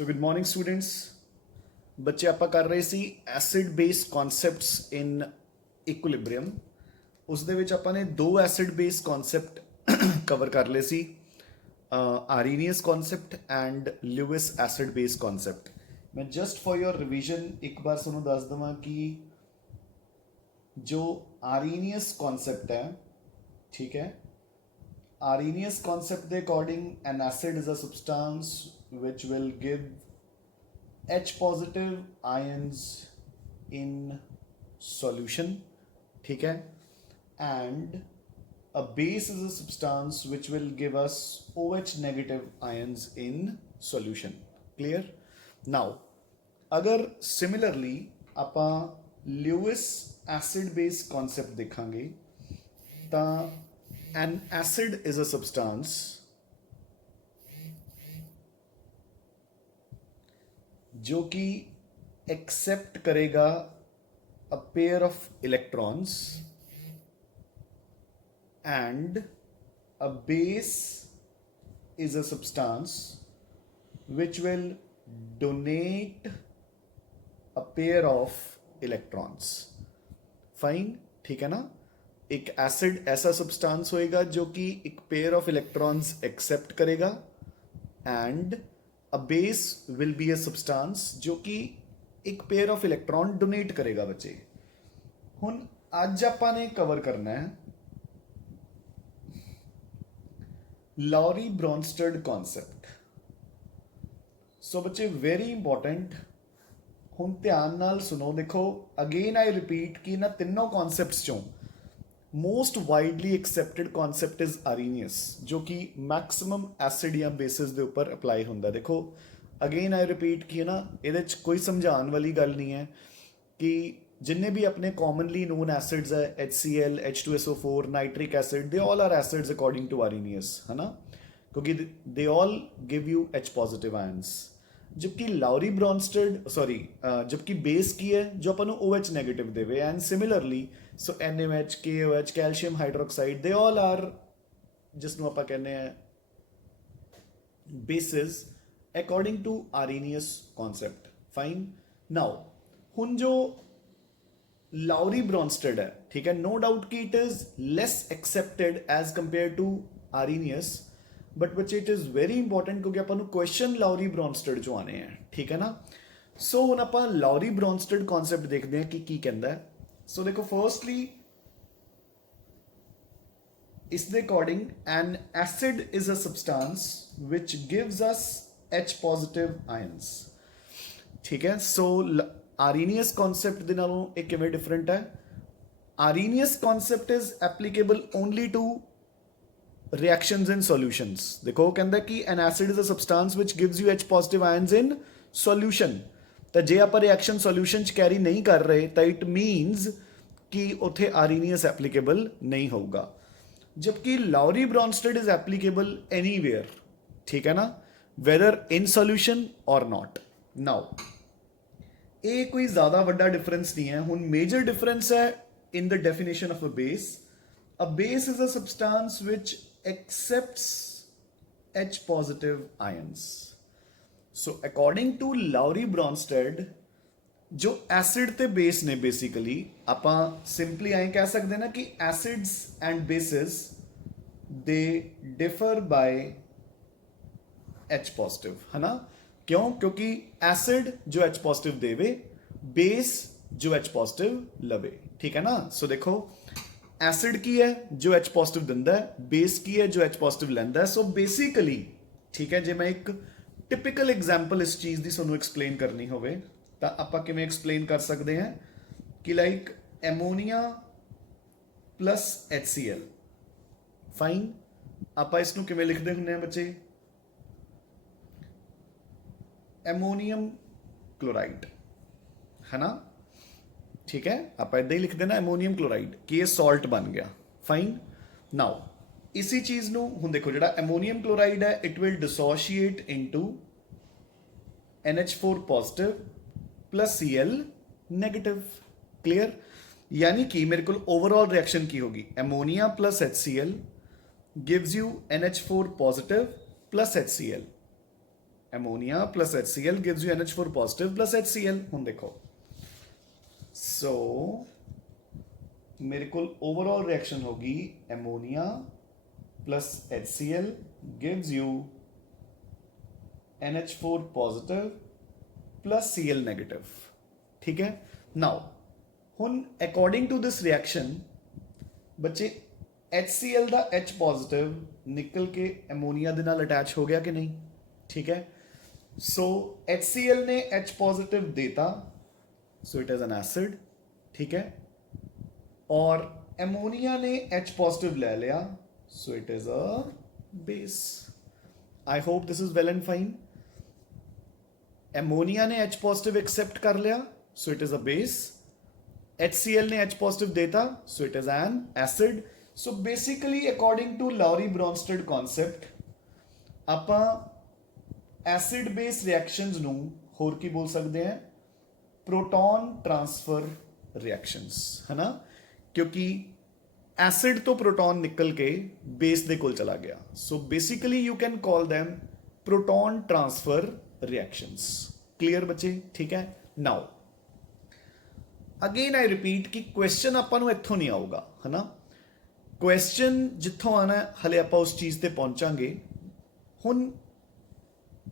So good morning students. बच्चे आप कर रहे सी एसिड बेस कॉन्सैप्ट्स इन इक्विलिब्रियम। उस दे विच आपां ने दो एसिड बेस कॉन्सैप्ट कवर कर ले सी, Arrhenius concept and Lewis acid base concept. मैं जस्ट फॉर योर रिवीजन एक बार तुहानूं दस देवां कि जो आरीनियस कॉन्सैप्ट है, ठीक है, Arrhenius concept the according an acid is a substance which will give H positive ions in solution, ठीक है, and a base is a substance which will give us OH negative ions in solution. Clear? Now अगर similarly ਆਪਾਂ Lewis acid base concept देखांगे ਤਾਂ an acid is a substance जो कि accept करेगा a pair of electrons and a base is a substance which will donate a pair of electrons. Fine, ठीक है ना। एक एसिड ऐसा सब्सटेंस होएगा जो कि एक पेयर ऑफ इलेक्ट्रॉन्स एक्सेप्ट करेगा and a base will be a substance जो कि एक पेयर ऑफ इलेक्ट्रॉन डोनेट करेगा बच्चे। हुण अज आपां ने कवर करना है लॉरी ब्रॉन्स्टड कॉन्सेप्ट। सो बच्चे वेरी इंपॉर्टेंट, हुण ध्यान नाल सुनो। देखो अगेन आई रिपीट कि इन्हां तिन्नों कॉन्सेप्ट्स चों most widely accepted concept is Arrhenius जो कि मैक्सिमम एसिड या बेसिस के उपर अप्लाई होंदा। देखो अगेन आई रिपीट कि ना ये कोई समझाने वाली गल नहीं है कि जिन्ने भी अपने कॉमनली नोन एसिड्स है HCl, H2SO4, nitric acid, they all are acids according to Arrhenius, है ना, क्योंकि they all give you H positive ions. जबकि लाउरी ब्रॉन्स्टड जबकि बेस की है जो अपन OH नेगेटिव देवे and similarly so NaOH, KOH, calcium hydroxide, they all are जिसनों आप कहने हैं bases according to Arrhenius concept. Fine. Now हुन जो लाउरी ब्रॉन्स्टड है, ठीक है, नो डाउट कि it is less accepted as compare to Arrhenius, but बच्चे इट इज वेरी इंपॉर्टेंट क्योंकि अपन क्वेश्चन लाउरी ब्रॉन्स्टड जो आने हैं, ठीक है ना। सो हुण आपां लाउरी ब्रॉन्स्टड कॉन्सेप्ट देखते हैं कि की कहंदा है। सो देखो फर्स्टली इसके according N acid is a substance which gives us H positive ions, ठीक है। सो आरीनियस कॉन्सेप्ट दे नालों एक किवें डिफरेंट है। Arrhenius concept is applicable only to reactions in solutions. देखो कहता है कि an acid is a substance which gives you H positive ions in solution. तो जे आप रिएक्शन सॉल्यूशन च कैरी नहीं कर रहे तो इट मीनस कि उत्थे आरीनियस एप्लीकेबल नहीं होगा। जबकि लाउरी ब्रॉन्स्टड इज एप्लीकेबल एनीवेयर, ठीक है ना, वेदर इन सॉल्यूशन और नॉट। नाउ ये कोई ज्यादा बड़ा डिफरेंस नहीं है। हुन मेजर डिफरेंस है in the definition of a base. A base is a substance which accepts H positive ions. So according to Lowry Bronsted जो एसिड ते बेस ने बेसिकली आपां सिंपली ऐ कह सकते ना कि acids and basis they differ by H positive, है ना। क्यों? क्योंकि एसिड जो H पॉजिटिव देवे, बेस जो H पॉजिटिव लवे, ठीक है ना। सो देखो एसिड की है जो H पॉजिटिव दिंदा है, बेस की है जो H पॉजिटिव लैंदा है। सो बेसिकली, ठीक है, जे मैं एक टिपिकल एग्जाम्पल इस चीज़ की तुहानूं एक्सप्लेन करनी होवे तो आपां किवें एक्सप्लेन कर सकते हैं कि लाइक एमोनीया प्लस HCl। फाइन, आपां इसनूं किवें लिखदे हुंदे हैं बच्चे? एमोनीयम क्लोराइड, है ना, ठीक है, आप इदा ही लिख देना एमोनीयम क्लोराइड कि ये सॉल्ट बन गया। फाइन। नाउ इसी चीज नूं हुण देखो जिहड़ा एमोनीयम क्लोराइड है it will dissociate into NH4 positive plus Cl negative. Clear? यानी कि मेरे को ओवरऑल रिएक्शन की होगी ammonia plus HCl gives you NH4 positive plus HCl। ammonia plus HCl gives you NH4 positive plus HCl। ਹੁਣ ਦੇਖੋ ਸੋ मेरे को ओवरऑल रिएक्शन होगी ammonia plus HCl gives you NH4 positive plus Cl negative. ठीक है, now हुन according to this reaction बच्चे HCl ਦਾ H positive निकल के एमोनिया ਦੇ ਨਾਲ अटैच हो गया कि नहीं? ठीक है, सो HCl ने H पॉजिटिव देता, so it is an acid. ठीक है, और एमोनिया ने H पॉजिटिव ले लिया, so it is a base. I hope this is well and fine. Ammonia ने H पॉजिटिव एक्सेप्ट कर लिया, so it is a base. HCl ने H पॉजिटिव देता, so it is an acid. So basically according to Lowry Bronsted concept ਆਪਾਂ acid base reactions ਨੂੰ ਹੋਰ ਕੀ ਬੋਲ ਸਕਦੇ हैं? प्रोटॉन ट्रांसफर रिएक्शंस, है ना, क्योंकि एसिड तो प्रोटॉन निकल के बेस दे कोल चला गया। So basically you can call them proton transfer reactions. Clear बच्चे? ठीक है, नाउ अगेन आई रिपीट कि क्वेश्चन आपां नूं इत्थों नहीं आऊगा, है ना। क्वेश्चन जिथों आना है हले आपां उस चीज़ ते पहुंचांगे। हुण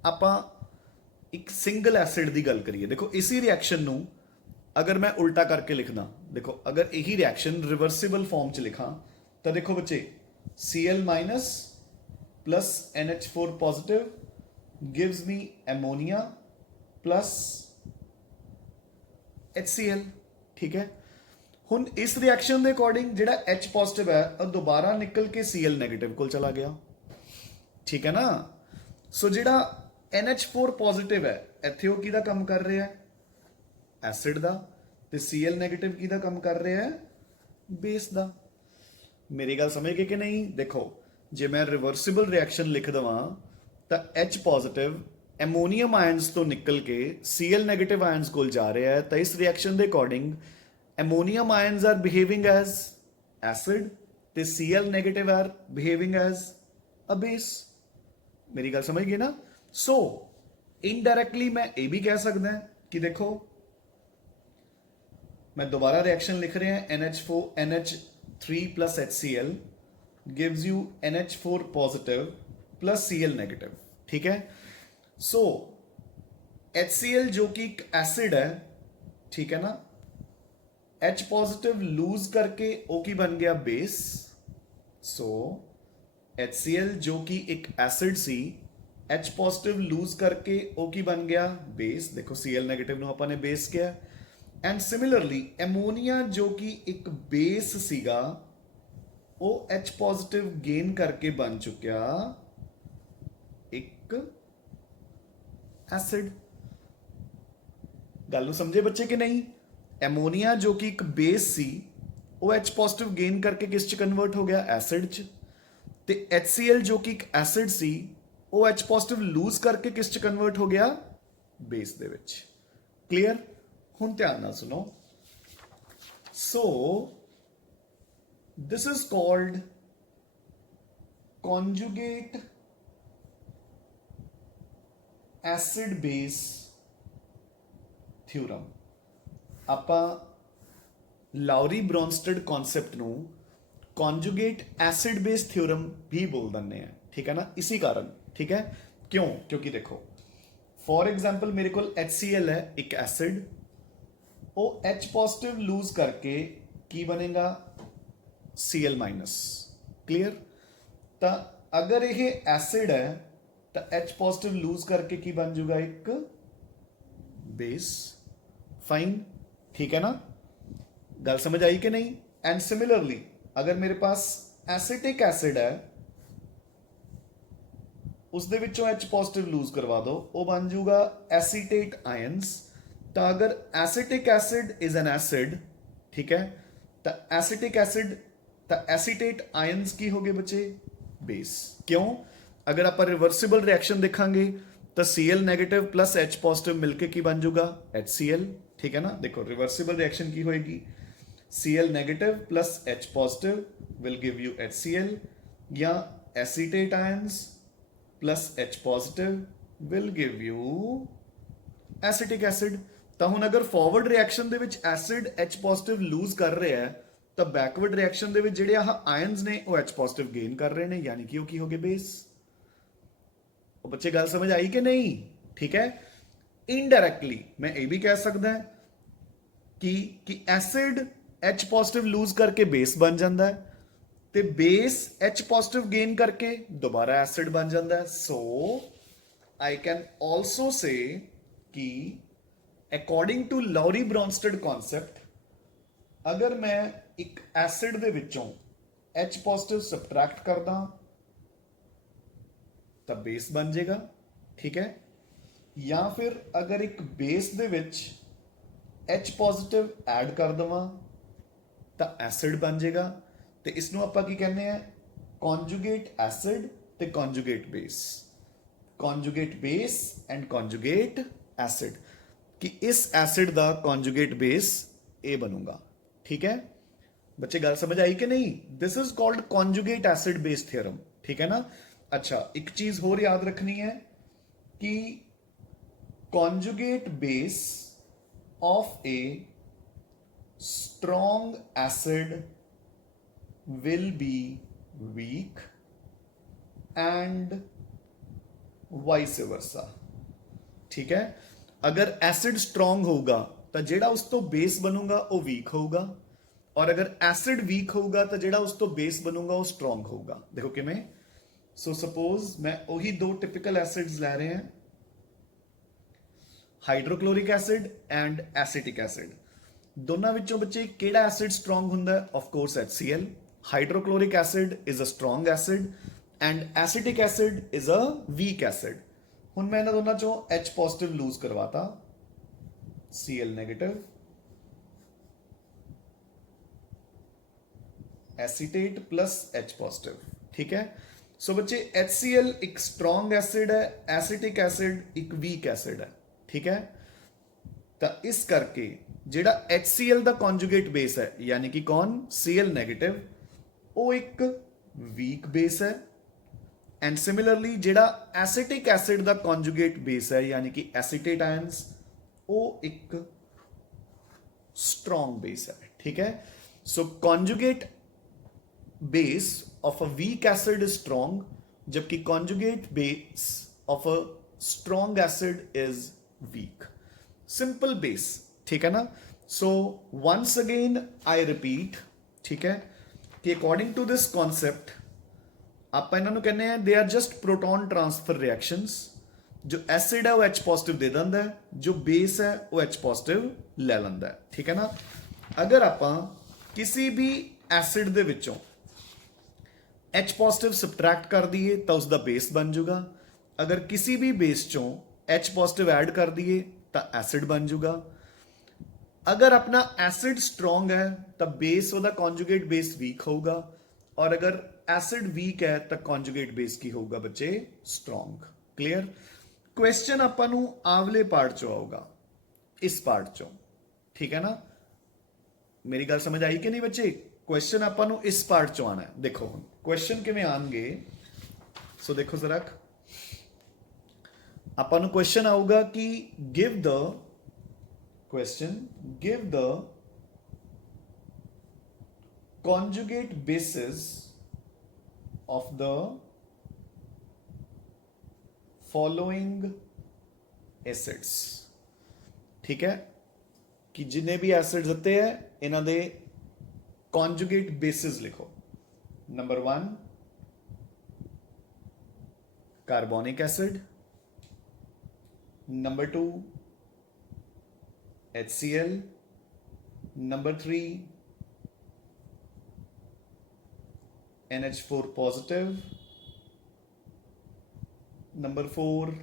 आपां एक सिंगल एसिड की गल करिए। देखो इसी रिएक्शन नूं अगर मैं उल्टा करके लिखना, देखो अगर यही रिएक्शन रिवर्सिबल फॉर्म च लिखा तो देखो बच्चे Cl minus plus NH4 positive gives me ammonia plus HCl। ठीक है, हुण इस रिएक्शन के अकॉर्डिंग जिहड़ा H पॉजिटिव है वह दोबारा निकल के Cl नेगेटिव को चला गया। ठीक है ना, सो जिहड़ा NH4 पॉजिटिव है इत्थे वो किहदा काम कर रहा है? एसिड दा। ते Cl नेगेटिव किहदा काम कर रहा है? बेस दा। मेरी गल समझ गए कि नहीं? देखो जे मैं रिवर्सिबल रिएक्शन लिख देवां तो H पॉजिटिव एमोनीयम आयंस तो निकल के Cl नेगेटिव आयंस कोल जा रहा है, तो इस रिएक्शन के according ammonium ions are behaving as acid ते Cl negative are behaving as a base. मेरी गल समझ गए ना? सो इनडायरेक्टली मैं ये भी कह सकता कि देखो मैं दोबारा रिएक्शन लिख रहे हैं NH3 plus HCl gives you NH4 positive plus Cl negative. ठीक है, सो HCl जो कि एक एसिड है, ठीक है ना, H पॉजिटिव लूज करके O की बन गया बेस। सो HCl जो कि एक एसिड सी H पॉजिटिव लूज करके O की बन गया बेस। देखो Cl नेगेटिव ਨੂੰ ਆਪਾਂ ਨੇ बेस किया। एंड सिमिलरली एमोनिया जो कि एक बेस सीगा वो H पॉजिटिव गेन करके बन चुका एक एसिड। गल नूं समझे बच्चे कि नहीं? एमोनिया जो कि एक बेस सी वो H पॉजिटिव गेन करके किस च कन्वर्ट हो गया? एसिड च। ते HCl जो कि एक एसिड सी वो H पॉजिटिव लूज करके किस च कन्वर्ट हो गया? बेस दे विच। क्लियर? हुण ध्यान नाल सुनो। सो this is called conjugate acid Bayes theorem. आपां लाउरी ब्रॉन्स्टेड कॉन्सेप्ट नूं कॉन्जुगेट एसिड बेस थ्योरम भी बोल दिंदे हैं। ठीक है ना, इसी कारण। ठीक है, क्यों? क्योंकि देखो फॉर एग्जाम्पल मेरे को HCl है एक एसिड, वो H पॉजिटिव लूज करके की बनेगा? Cl minus. क्लियर? तो अगर यह एसिड है तो H पॉजिटिव लूज करके की बन जाएगा? एक बेस। फाइन, ठीक है ना, गल समझ आई कि नहीं? एंड सिमिलरली अगर मेरे पास एसिटिक एसिड है उस दे विचों H पॉजिटिव लूज करवा दो, वो बन जाऊगा एसीटेट आयंस। तो अगर acetic acid is an acid, ठीक है, तो एसिटिक एसिड तो एसीटेट आयंस की हो गए बच्चे? बेस। क्यों? अगर आप रिवर्सिबल रिएक्शन देखांगे तो Cl negative plus H positive मिलके की बन जाऊगा? HCl। ठीक है ना, देखो रिवर्सिबल रिएक्शन की होएगी Cl negative plus H positive will give you HCl, या acetate ions plus H positive will give you acetic acid. ਤਾਂ ਹੁਣ ਅਗਰ ਫਾਰਵਰਡ ਰਿਐਕਸ਼ਨ ਦੇ ਵਿੱਚ ਐਸਿਡ H ਪੋਜ਼ਿਟਿਵ ਲੂਜ਼ ਕਰ ਰਿਹਾ ਹੈ ਤਾਂ ਬੈਕਵਰਡ ਰਿਐਕਸ਼ਨ ਦੇ ਵਿੱਚ ਜਿਹੜੇ ਆਹ ਆਇਨਸ ਨੇ ਉਹ H ਪੋਜ਼ਿਟਿਵ ਗੇਨ ਕਰ ਰਹੇ ਨੇ, ਯਾਨੀ ਕਿ ਉਹ ਕੀ ਹੋ ਗਏ, ਬੇਸ। ਉਹ ਬੱਚੇ ਗੱਲ ਸਮਝ ਆਈ ਕਿ ਨਹੀਂ? ਠੀਕ ਹੈ। ਇਨਡਾਇਰੈਕਟਲੀ ਮੈਂ ਇਹ ਵੀ ਕਹਿ ਸਕਦਾ ਕਿ ਐਸਿਡ H ਪੋਜ਼ਿਟਿਵ ਲੂਜ਼ ਕਰਕੇ ਬੇਸ ਬਣ ਜਾਂਦਾ ਹੈ ਤੇ ਬੇਸ H ਪੋਜ਼ਿਟਿਵ ਗੇਨ ਕਰਕੇ ਦੁਬਾਰਾ ਐਸਿਡ ਬਣ ਜਾਂਦਾ ਹੈ। ਸੋ I can also say कि according to Lowry Bronsted concept, अगर मैं एक एसिड दे विचों H पॉजिटिव सबट्रैक्ट करदा तो बेस बन जाएगा, ठीक है। या फिर अगर एक बेस दे विच H पॉजिटिव ऐड कर दवां तो एसिड बन जाएगा। तो इसनों आपां की कहने हैं, कॉन्जुगेट एसिड ते conjugate base, conjugate base and conjugate acid, कि इस एसिड का कॉन्जुगेट बेस ए बनूंगा, ठीक है। बच्चे गल समझ आई कि नहीं? This is called conjugate acid Bayes theorem, ठीक है ना। अच्छा, एक चीज होर याद रखनी है कि conjugate base of a strong acid will be weak and vice versa, ठीक है। अगर एसिड स्ट्रॉन्ग होगा तो जेड़ा उस तो बेस बनूंगा वो वीक होगा, और अगर एसिड वीक होगा तो जेड़ा उस तो बेस बनूंगा वो स्ट्रॉन्ग होगा। देखो कि मैं, सो सपोज मैं वही दो टिपिकल एसिड्स ले रहे हैं, hydrochloric acid and acetic acid. दोनों विचों बच्चे केड़ा एसिड स्ट्रॉन्ग हुंदा है? Of course HCl। Hydrochloric acid is a strong acid and acetic acid is a weak acid. हुण मैं इन्हां दोनों चों H पॉजिटिव लूज करवाता, Cl negative, acetate plus H positive, ठीक है। सो बच्चे HCl एक स्ट्रॉन्ग एसिड है, एसिटिक एसिड एक वीक एसिड है, ठीक है। तो इस करके जेड़ा HCl का कॉन्जुगेट बेस है, यानी कि कौन, Cl नेगेटिव, वो एक वीक बेस है। एंड सिमिलरली जेड़ा एसिटिक एसिड का कॉन्जुगेट बेस है, यानी कि एसिटेट आयंस, वो एक स्ट्रॉन्ग बेस है, ठीक है। So conjugate base of a weak acid is strong, जबकि conjugate base of a strong acid is weak. Simple base, ठीक है ना। So once again I repeat, ठीक है, कि अकॉर्डिंग टू दिस कॉन्सेप्ट आप इन्होंने कहने हैं they are just proton transfer reactions. जो एसिड है वो H पॉजिटिव दे देता है, जो बेस है वो H पॉजिटिव ले लेंदा है, ठीक है ना। अगर आप किसी भी एसिड दे विचों H पॉजिटिव सबट्रैक्ट कर दिए तो उसका बेस बन जाऊगा। अगर किसी भी बेस चों H पॉजिटिव ऐड कर दिए तो एसिड बन जाऊगा। अगर अपना एसिड स्ट्रॉन्ग है तो बेस ਉਹਦਾ कॉन्जुगेट बेस वीक होगा, और अगर एसिड वीक है तो कॉन्जुगेट बेस की होगा बच्चे, स्ट्रॉन्ग। क्लियर? क्वेश्चन ਆਪਾਂ ਨੂੰ ਆਵਲੇ ਪਾर्ट ਚੋਂ ਆਊਗਾ, इस पार्ट चों, ठीक है ना। मेरी गल समझ आई कि नहीं बच्चे? क्वेश्चन ਆਪਾਂ ਨੂੰ इस पार्ट चों आना है। देखो क्वेश्चन किवें आउणगे, सो देखो जरा, ਆਪਾਂ ਨੂੰ क्वेश्चन आऊगा कि give the question, give the conjugate bases of the following acids, ठीक है, कि जिन्ने भी एसिड्स दिते हैं इन्हां दे conjugate bases लिखो। Number 1 carbonic acid, number 2 HCl, number 3 NH4 positive, number 4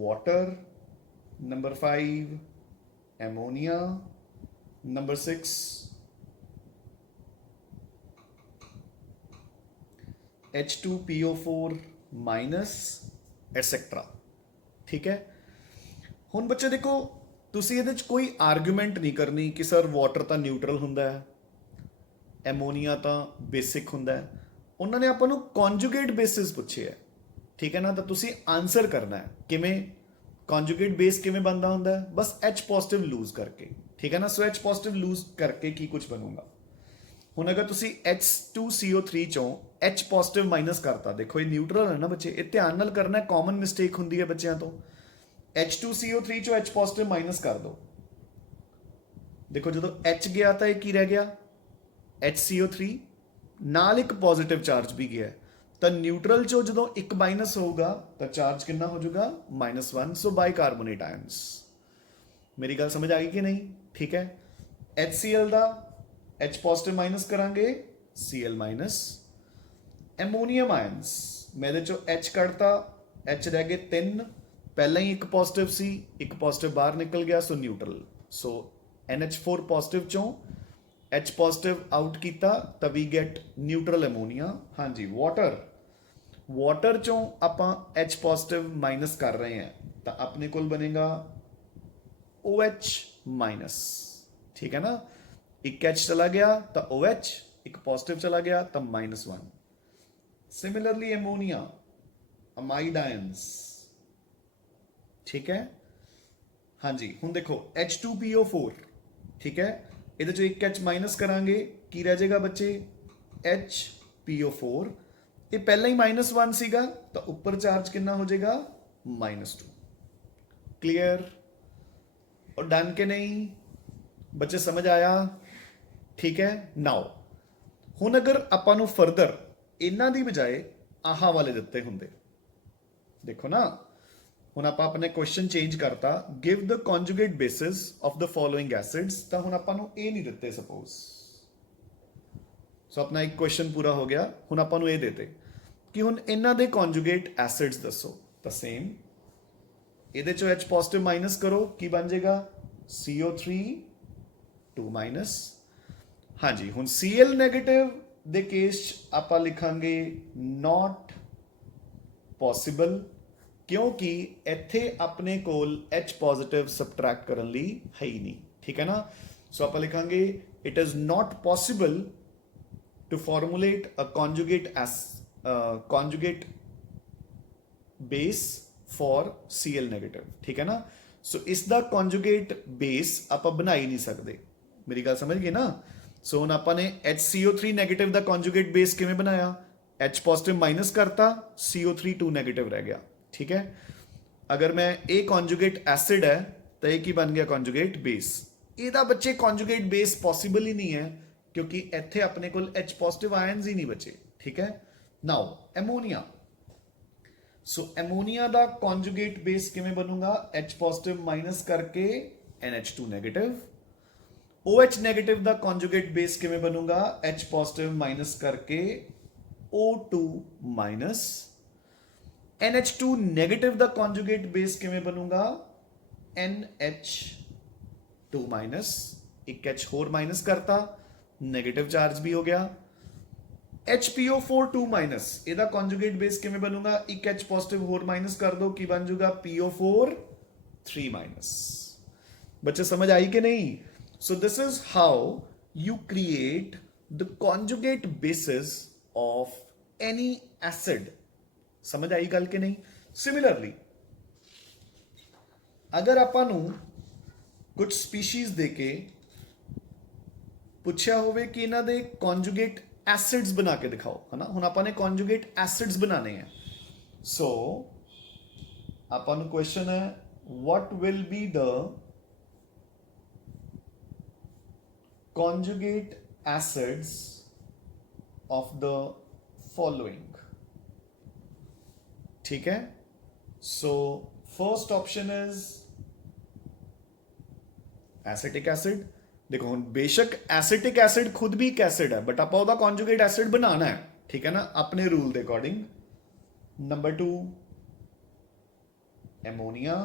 water, number 5 ammonia, number 6 H2PO4 minus etc, ठीक है। हुण बच्चे देखो, ਤੁਸੀਂ ਇਹਦੇ 'ਚ ਕੋਈ ਆਰਗੂਮੈਂਟ ਨਹੀਂ ਕਰਨੀ ਕਿ ਸਰ ਵਾਟਰ ਤਾਂ ਨਿਊਟਰਲ ਹੁੰਦਾ ਹੈ, ਐਮੋਨੀਆ ਤਾਂ ਬੇਸਿਕ ਹੁੰਦਾ ਹੈ। ਉਹਨਾਂ ਨੇ ਆਪਾਂ ਨੂੰ ਕੌਨਜੂਗੇਟ ਬੇਸਿਸ ਪੁੱਛੇ ਹੈ, ठीक है ना। तो तुसी आंसर करना है किमें, कॉन्जुगेट बेस किमें बनता ਹੁੰਦਾ है, बस H पॉजिटिव लूज करके, ठीक है ना। सो H पॉजिटिव लूज करके की कुछ बनूंगा। ਹੁਣ ਅਗਰ ਤੁਸੀਂ H2CO3 ਚੋਂ H ਪੋਜ਼ਿਟਿਵ ਮਾਈਨਸ ਕਰਤਾ, ਦੇਖੋ ਇਹ ਨਿਊਟਰਲ ਹੈ ਨਾ ਬੱਚੇ, ਇਹ ਧਿਆਨ ਨਾਲ ਕਰਨਾ, ਕਾਮਨ ਮਿਸਟੇਕ ਹੁੰਦੀ ਹੈ ਬੱਚਿਆਂ ਤੋਂ। H2CO3 ਚੋਂ H ਪੋਜ਼ਿਟਿਵ ਮਾਈਨਸ ਕਰ ਦਿਓ, ਦੇਖੋ ਜਦੋਂ H ਗਿਆ ਤਾਂ ਇਹ ਕੀ ਰਹਿ ਗਿਆ, HCO3 ਨਾਲ ਇੱਕ ਪੋਜ਼ਿਟਿਵ ਚਾਰਜ ਵੀ ਗਿਆ, ਤਾਂ ਨਿਊਟਰਲ ਚੋਂ ਜਦੋਂ ਇੱਕ ਮਾਈਨਸ ਹੋਊਗਾ ਤਾਂ ਚਾਰਜ ਕਿੰਨਾ ਹੋ ਜਾਊਗਾ, -1। ਸੋ ਬਾਈਕਾਰਬੋਨੇਟ ਆਇਨਸ। ਮੇਰੀ ਗੱਲ ਸਮਝ ਆ ਗਈ ਕਿ ਨਹੀਂ, ਠੀਕ ਹੈ। HCl ਦਾ H पॉजिटिव माइनस करांगे, Cl माइनस। एमोनीयम आयंस मैं H कटता, H रह गए 3, पहला ही एक पॉजिटिव सी, एक पॉजिटिव बाहर निकल गया, सो न्यूट्रल। सो NH4 पॉजिटिव चों H पॉजिटिव आउट किया तो वी गेट न्यूट्रल एमोनीया। हाँ जी, वाटर चों आपां H पॉजिटिव माइनस कर रहे हैं तो अपने कोल बनेगा OH माइनस, ठीक है ना। एक H चला गया तो OH, एक पॉजिटिव चला गया तो -1। सिमिलरली एमोनिया, अमाइड आयंस, ठीक है। हाँ जी, हुण देखो H2PO4, ठीक है, ये जो एक H माइनस करांगे की रह जाएगा बच्चे, HPO4। ये पहला ही -1 सीगा तो ऊपर चार्ज कितना हो जाएगा, -2। क्लियर और डन के नहीं बच्चे, समझ आया, ठीक है। नाउ हुण अगर आपां नूं फरदर इन्हां दी बजाए आहा वाले दिते हुंदे, देखो ना, हुण आपां अपने क्वेश्चन चेंज करता, give the conjugate basis of the following acids, तां हुण आपां नूं ए नहीं दिते सपोज। सो अपना एक क्वेश्चन पूरा हो गया। हुण आपां नूं ए देते कि हुण इन्हां दे कॉन्जुगेट एसिड्स दसो, तां सेम इहदे चों H पॉजिटिव माइनस करो, की बन जाएगा CO3 2-। हाँ जी, हुण Cl नैगेटिव दे केस आपां लिखांगे नॉट पॉसिबल, क्योंकि इत्थे अपने कोल H पॉजिटिव सबट्रैक्ट करन लई है ही नहीं, ठीक है ना। सो आपां लिखांगे it is not possible to formulate a conjugate base for Cl negative, ठीक है ना। सो इसका कॉन्जुगेट बेस आपां बना ही नहीं सकते, मेरी गल समझ गए ना। सो हुण आपां ने HCO3 नैगेटिव का कॉन्जुगेट बेस किवें बनाया, H पॉजिटिव माइनस करता, CO3 2 नैगेटिव रह गया, ठीक है। अगर मैं ए कॉन्जुगेट एसिड है तो ये की बन गया कॉन्जुगेट बेस। ਇਹਦਾ बच्चे कॉन्जुगेट बेस पॉसिबल ही नहीं है, क्योंकि इत्थे अपने कोल H पॉजिटिव आयंस ही नहीं बचे, ठीक है। नाउ एमोनिया, सो एमोनिया का कॉन्जुगेट बेस किवें बनूंगा, H पॉजिटिव माइनस करके NH2 नैगेटिव। OH नैगेटिव का कॉन्जुगेट बेस किवें बनूंगा, H पॉजिटिव माइनस करके O2 माइनस। NH2 नैगेटिव का कॉन्जुगेट बेस किवें बनूंगा, NH2 माइनस, एक H होर माइनस करता, नेगेटिव चार्ज भी हो गया। HPO4 2 माइनस, ਇਹਦਾ कॉन्जुगेट बेस किवें बनूंगा, एक H पॉजिटिव होर माइनस कर दो, की बन जाएगा PO4 3 माइनस। बच्चे समझ आई कि नहीं। So this is how you create the conjugate basis of any acid। समझ आई गल कि नहीं। सिमिलरली अगर आपां नूं कुछ स्पीशीज देके पुछया होवे कि इन्हां दे कॉन्जुगेट एसिड्स बना के दिखाओ, है ना। हुण आपां ने कॉन्जुगेट एसिड्स बनाने हैं। सो आपां नूं क्वेश्चन है, what will be the conjugate acids of the following, ठीक है। So first option is acetic acid. देखो हुण बेशक एसिटिक एसिड खुद भी एक एसिड है, बट आपां ओहदा कॉन्जुगेट एसिड बनाना है, ठीक है ना, अपने रूल के according. Number 2 ammonia,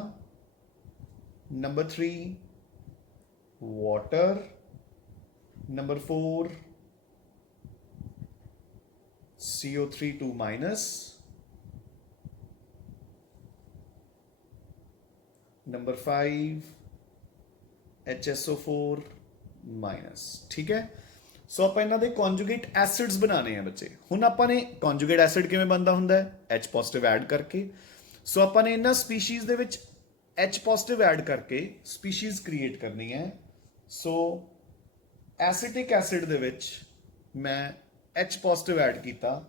number 3 water, Number 4 CO3 2 minus, Number 5 HSO4 minus, ठीक है। ਸੋ ਆਪਾਂ ਇਹਨਾਂ ਦੇ ਕੌਨਜੂਗੇਟ ਐਸਿਡਸ ਬਣਾਣੇ ਆ ਬੱਚੇ। ਹੁਣ ਆਪਾਂ ਨੇ ਕੌਨਜੂਗੇਟ ਐਸਿਡ ਕਿਵੇਂ ਬਣਦਾ ਹੁੰਦਾ ਹੈ? H ਪੋਜ਼ਿਟਿਵ ਐਡ ਕਰਕੇ। ਸੋ ਆਪਾਂ ਨੇ ਇਹਨਾਂ ਸਪੀਸ਼ੀਜ਼ ਦੇ ਵਿੱਚ H ਪੋਜ਼ਿਟਿਵ ਐਡ ਕਰਕੇ ਸਪੀਸ਼ੀਜ਼ ਕ੍ਰੀਏਟ ਕਰਨੀ ਹੈ। ਸੋ ਐਸੀਟਿਕ ਐਸਿਡ ਦੇ ਵਿੱਚ ਮੈਂ H ਪੋਜ਼ਿਟਿਵ ਐਡ ਕੀਤਾ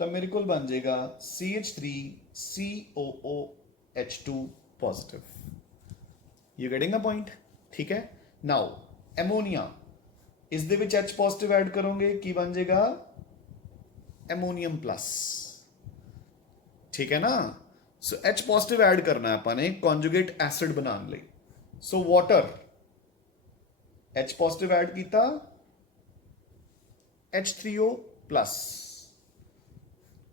ਤਾਂ ਮੇਰੇ ਕੋਲ ਬਣ ਜਾਏਗਾ CH3COOH2 positive. You getting a point? ਠੀਕ ਹੈ। ਨਾਓ ਐਮੋਨੀਆ, ਇਸ ਦੇ ਵਿੱਚ H ਪੋਜ਼ਿਟਿਵ ਐਡ ਕਰੋਗੇ ਕੀ ਬਣ ਜਾਏਗਾ? ਐਮੋਨੀਅਮ ਪਲੱਸ। ਠੀਕ ਹੈ ਨਾ। ਸੋ H ਪੋਜ਼ਿਟਿਵ ਐਡ ਕਰਨਾ ਆਪਾਂ ਨੇ ਕੌਨਜੂਗੇਟ ਐਸਿਡ ਬਣਾਉਣ ਲਈ। So water, H positive add ਕੀਤਾ, H3O ਪਲੱਸ।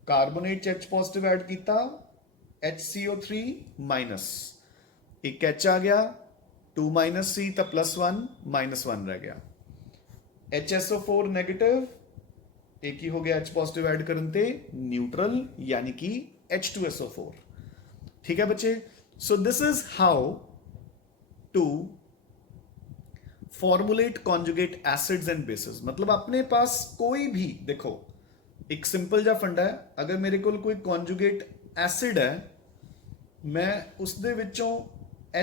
ਕਾਰਬੋਨੇਟ ਚ H ਪੋਜ਼ਿਟਿਵ ਐਡ ਕੀਤਾ, HCO3 ਮਾਈਨਸ। ਇੱਕ H ਆ ਗਿਆ, 2 ਮਾਈਨਸ ਸੀ ਤਾਂ +1 -1 ਰਹਿ ਗਿਆ। HSO4 ਨੈਗੇਟਿਵ, ਇਹ ਕੀ ਹੋ ਗਿਆ? H ਪੋਜ਼ਿਟਿਵ ਐਡ ਕਰਨ ਤੇ ਨਿਊਟਰਲ ਯਾਨੀ ਕਿ H2SO4। ਠੀਕ ਹੈ ਬੱਚੇ। So this is how to formulate conjugate acids and bases. मतलब अपने पास कोई भी, देखो एक सिंपल जा फंडा है, अगर मेरे को कोई कॉन्जुगेट एसिड है मैं उस दे विचों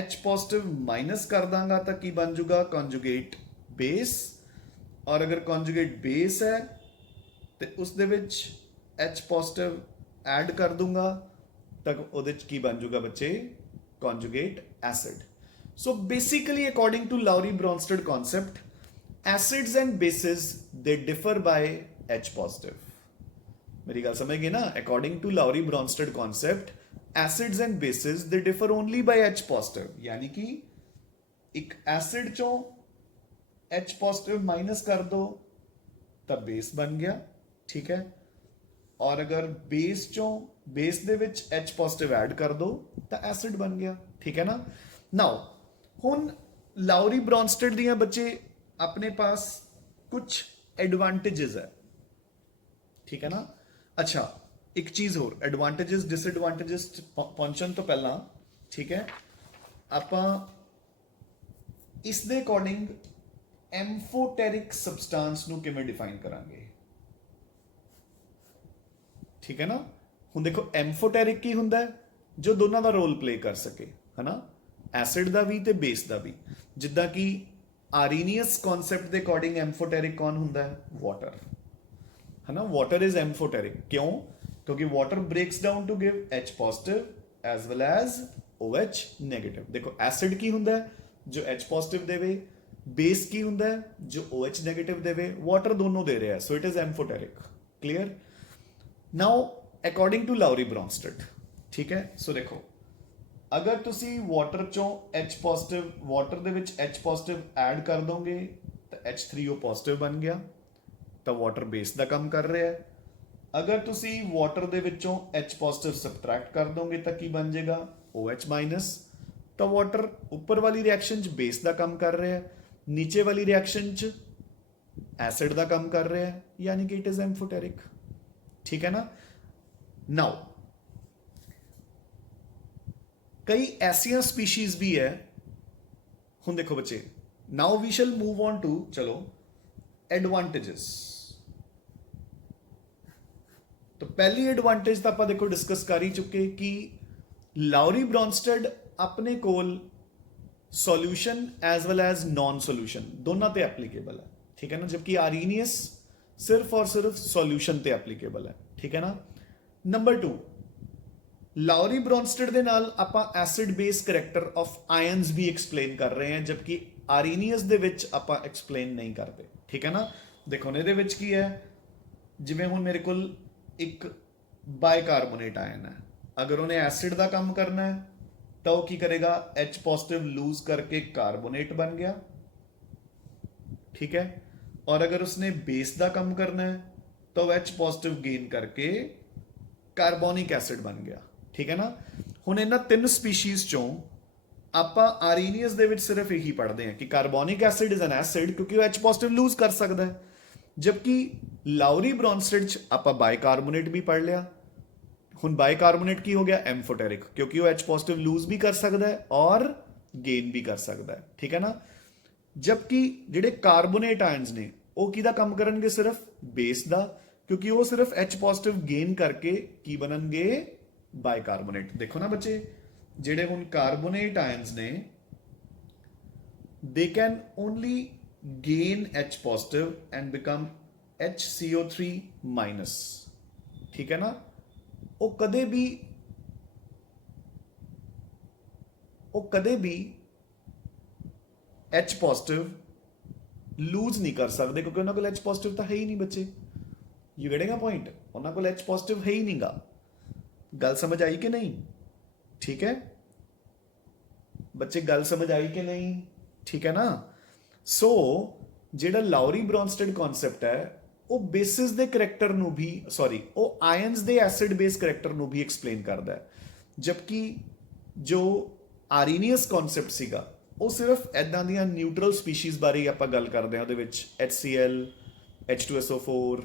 H पॉजिटिव माइनस कर दांगा तो की बन जूगा? Conjugate base. और अगर कॉन्जुगेट बेस है तो उस दे विच H पॉजिटिव ऐड कर दूंगा तो उहदे च की बन जूगा बच्चे? Conjugate acid. So basically, according to Lowry-Bronsted concept, acids and bases they differ by H positive. मेरी गल समझ गए ना? According to Lowry-Bronsted concept, acids and bases they differ only by H positive. यानी कि एक एसिड चों H positive माइनस कर दो तब बेस बन गया। ठीक है। और अगर बेस चों बेस दे विच H positive ऐड कर दो तो एसिड बन गया। ठीक है ना। नाउ ਹੁਣ ਲਾਉਰੀ ਬ੍ਰੌਨਸਟਡ ਦੀਆਂ ਬੱਚੇ ਆਪਣੇ ਪਾਸ ਕੁਝ ਐਡਵਾਂਟੇजेस ਹੈ। ਠੀਕ ਹੈ ਨਾ। ਅੱਛਾ, ਇੱਕ ਚੀਜ਼ ਹੋਰ, ਐਡਵਾਂਟੇजेस ਡਿਸਐਡਵਾਂਟੇजेस ਪਹੁੰਚਣ ਤੋਂ ਪਹਿਲਾਂ, ਠੀਕ ਹੈ, ਆਪਾਂ ਇਸ ਦੇ ਅਕੋਰਡਿੰਗ ਐਮਫੋਟੈਰਿਕ ਸਬਸਟੈਂਸ ਨੂੰ ਕਿਵੇਂ ਡਿਫਾਈਨ ਕਰਾਂਗੇ? ਠੀਕ ਹੈ ਨਾ। ਹੁਣ ਦੇਖੋ ਐਮਫੋਟੈਰਿਕ ਕੀ ਹੁੰਦਾ ਹੈ? ਜੋ ਦੋਨਾਂ ਦਾ ਰੋਲ ਪਲੇ ਕਰ ਸਕੇ, ਹੈ ਨਾ, ਐਸਿਡ ਦਾ ਵੀ ਤੇ ਬੇਸ ਦਾ ਵੀ। ਜਿੱਦਾਂ ਕਿ ਆਰੀਨੀਅਸ ਕਨਸੈਪਟ ਦੇ ਅਕੋਰਡਿੰਗ ਐਮਫੋਟੈਰਿਕ ਕੌਣ ਹੁੰਦਾ ਹੈ? ਵਾਟਰ, ਹੈ ਨਾ। Water is amphoteric. ਕਿਉਂ? ਕਿਉਂਕਿ water breaks down to give H positive as well as OH negative. ਦੇਖੋ ਐਸਿਡ ਕੀ ਹੁੰਦਾ ਹੈ? ਜੋ H ਪੋਜ਼ਿਟਿਵ ਦੇਵੇ। ਬੇਸ ਕੀ ਹੁੰਦਾ ਹੈ? ਜੋ OH ਨੈਗੇਟਿਵ ਦੇਵੇ। ਵਾਟਰ ਦੋਨੋਂ ਦੇ ਰਿਹਾ, so it is amphoteric. Clear? Now according to Lowry Bronsted, ਠੀਕ ਹੈ। ਸੋ ਦੇਖੋ, अगर तुसी वाटर चों H पॉजिटिव, वाटर दे विच H पॉजिटिव ऐड कर दोगे तो H3O पॉजिटिव बन गया, तो वाटर बेस का काम कर रहा है। अगर तुसी वाटर दे विचों H पॉजिटिव सबट्रैक्ट कर दोगे तो की बन जाएगा? OH minus. तो वाटर ऊपर वाली रिएक्शन च बेस का काम कर रहा है, नीचे वाली रिएक्शन च एसिड का काम कर रहा है, यानी कि इट इज एम्फोटेरिक। ठीक है ना। नाउ कई ऐसिया स्पीशीज भी है। हुण देखो बच्चे, now we shall move on to, चलो, एडवांटेजेस। तो पहली एडवांटेज तो आप देखो डिस्कस कर ही चुके कि लाउरी ब्रॉन्स्टेड अपने कोल solution as well as non solution दोनों ते एप्लीकेबल है। ठीक है ना। जबकि आरीनियस सिर्फ और सिर्फ सॉल्यूशन ते एप्लीकेबल है। ठीक है ना। नंबर 2, ਲਾਉਰੀ ਬ੍ਰੌਨਸਟਡ ਦੇ ਨਾਲ ਆਪਾਂ acid base character of ions ਵੀ ਐਕਸਪਲੇਨ ਕਰ ਰਹੇ ਹਾਂ, ਜਦਕਿ ਆਰੀਨੀਅਸ ਦੇ ਵਿੱਚ ਆਪਾਂ ਐਕਸਪਲੇਨ ਨਹੀਂ ਕਰਦੇ। ਠੀਕ ਹੈ ਨਾ। ਦੇਖੋ ਇਹਦੇ ਵਿੱਚ ਕੀ ਹੈ, ਜਿਵੇਂ ਹੁਣ ਮੇਰੇ ਕੋਲ ਇੱਕ ਬਾਈਕਾਰਬੋਨੇਟ ਆਇਨ ਹੈ, ਅਗਰ ਉਹਨੇ ਐਸਿਡ ਦਾ ਕੰਮ ਕਰਨਾ ਹੈ ਤਾਂ ਉਹ ਕੀ ਕਰੇਗਾ? H ਪੋਜ਼ਿਟਿਵ ਲੂਜ਼ ਕਰਕੇ ਕਾਰਬੋਨੇਟ ਬਣ ਗਿਆ। ਠੀਕ ਹੈ। और अगर उसने बेस का काम करना है तो H पॉजिटिव गेन करके कार्बोनिक एसिड बन गया। ठीक है ना। हुण इन्हां 3 स्पीशीज चों आपां आरीनियस दे विच सिर्फ यही पढ़ते हैं कि carbonic acid is an acid क्योंकि वो H पॉजिटिव लूज कर सकता है, जबकि लाउरी ब्रॉन्स्टेड च आपां बाइकार्बोनेट भी पढ़ लिया। हुण बाइकार्बोनेट की हो गया? एम्फोटेरिक, क्योंकि वो H पॉजिटिव लूज भी कर सकता है और गेन भी कर सकता है। ठीक है ना। जबकि जिहड़े कार्बोनेट आयन्स ने ਉਹ ਕਿਹਦਾ ਕੰਮ ਕਰਨਗੇ? ਸਿਰਫ ਬੇਸ ਦਾ, ਕਿਉਂਕਿ ਉਹ ਸਿਰਫ H ਪੋਜ਼ਿਟਿਵ ਗੇਨ ਕਰਕੇ ਕੀ ਬਣਨਗੇ? ਬਾਈਕਾਰਬੋਨੇਟ। ਦੇਖੋ ਨਾ ਬੱਚੇ, ਜਿਹੜੇ ਹੁਣ ਕਾਰਬੋਨੇਟ ਆਇਨਸ ਨੇ they can only gain H positive and become HCO3 minus, ठीक है ना? वो कदे भी H positive लूज नहीं कर सकते, क्योंकि उन्होंने को H positive तो है ही नहीं बच्चे। You getting a point? उन्होंने को H positive है ही नहीं गा। गल समझ आई कि नहीं? ठीक है बच्चे, गल समझ आई कि नहीं? ठीक है ना? सो ਜਿਹੜਾ ਲਾਉਰੀ ਬ੍ਰੌਨਸਟਡ ਕਨਸੈਪਟ ਹੈ ਉਹ ਬੇਸਿਸ ਦੇ ਕਰੈਕਟਰ ਨੂੰ ਵੀ ਉਹ ਆਇਨਸ ਦੇ ਐਸਿਡ ਬੇਸ ਕਰੈਕਟਰ ਨੂੰ ਵੀ ਐਕਸਪਲੇਨ ਕਰਦਾ ਹੈ, ਜਦਕਿ ਜੋ ਆਰੀਨੀਅਸ ਕਨਸੈਪਟ ਸੀਗਾ ਉਹ ਸਿਰਫ ਐਦਾਂ ਦੀਆਂ ਨਿਊਟਰਲ ਸਪੀਸ਼ੀਜ਼ ਬਾਰੇ ਆਪਾਂ ਗੱਲ ਕਰਦੇ ਹਾਂ। ਉਹਦੇ ਵਿੱਚ HCl, H2SO4,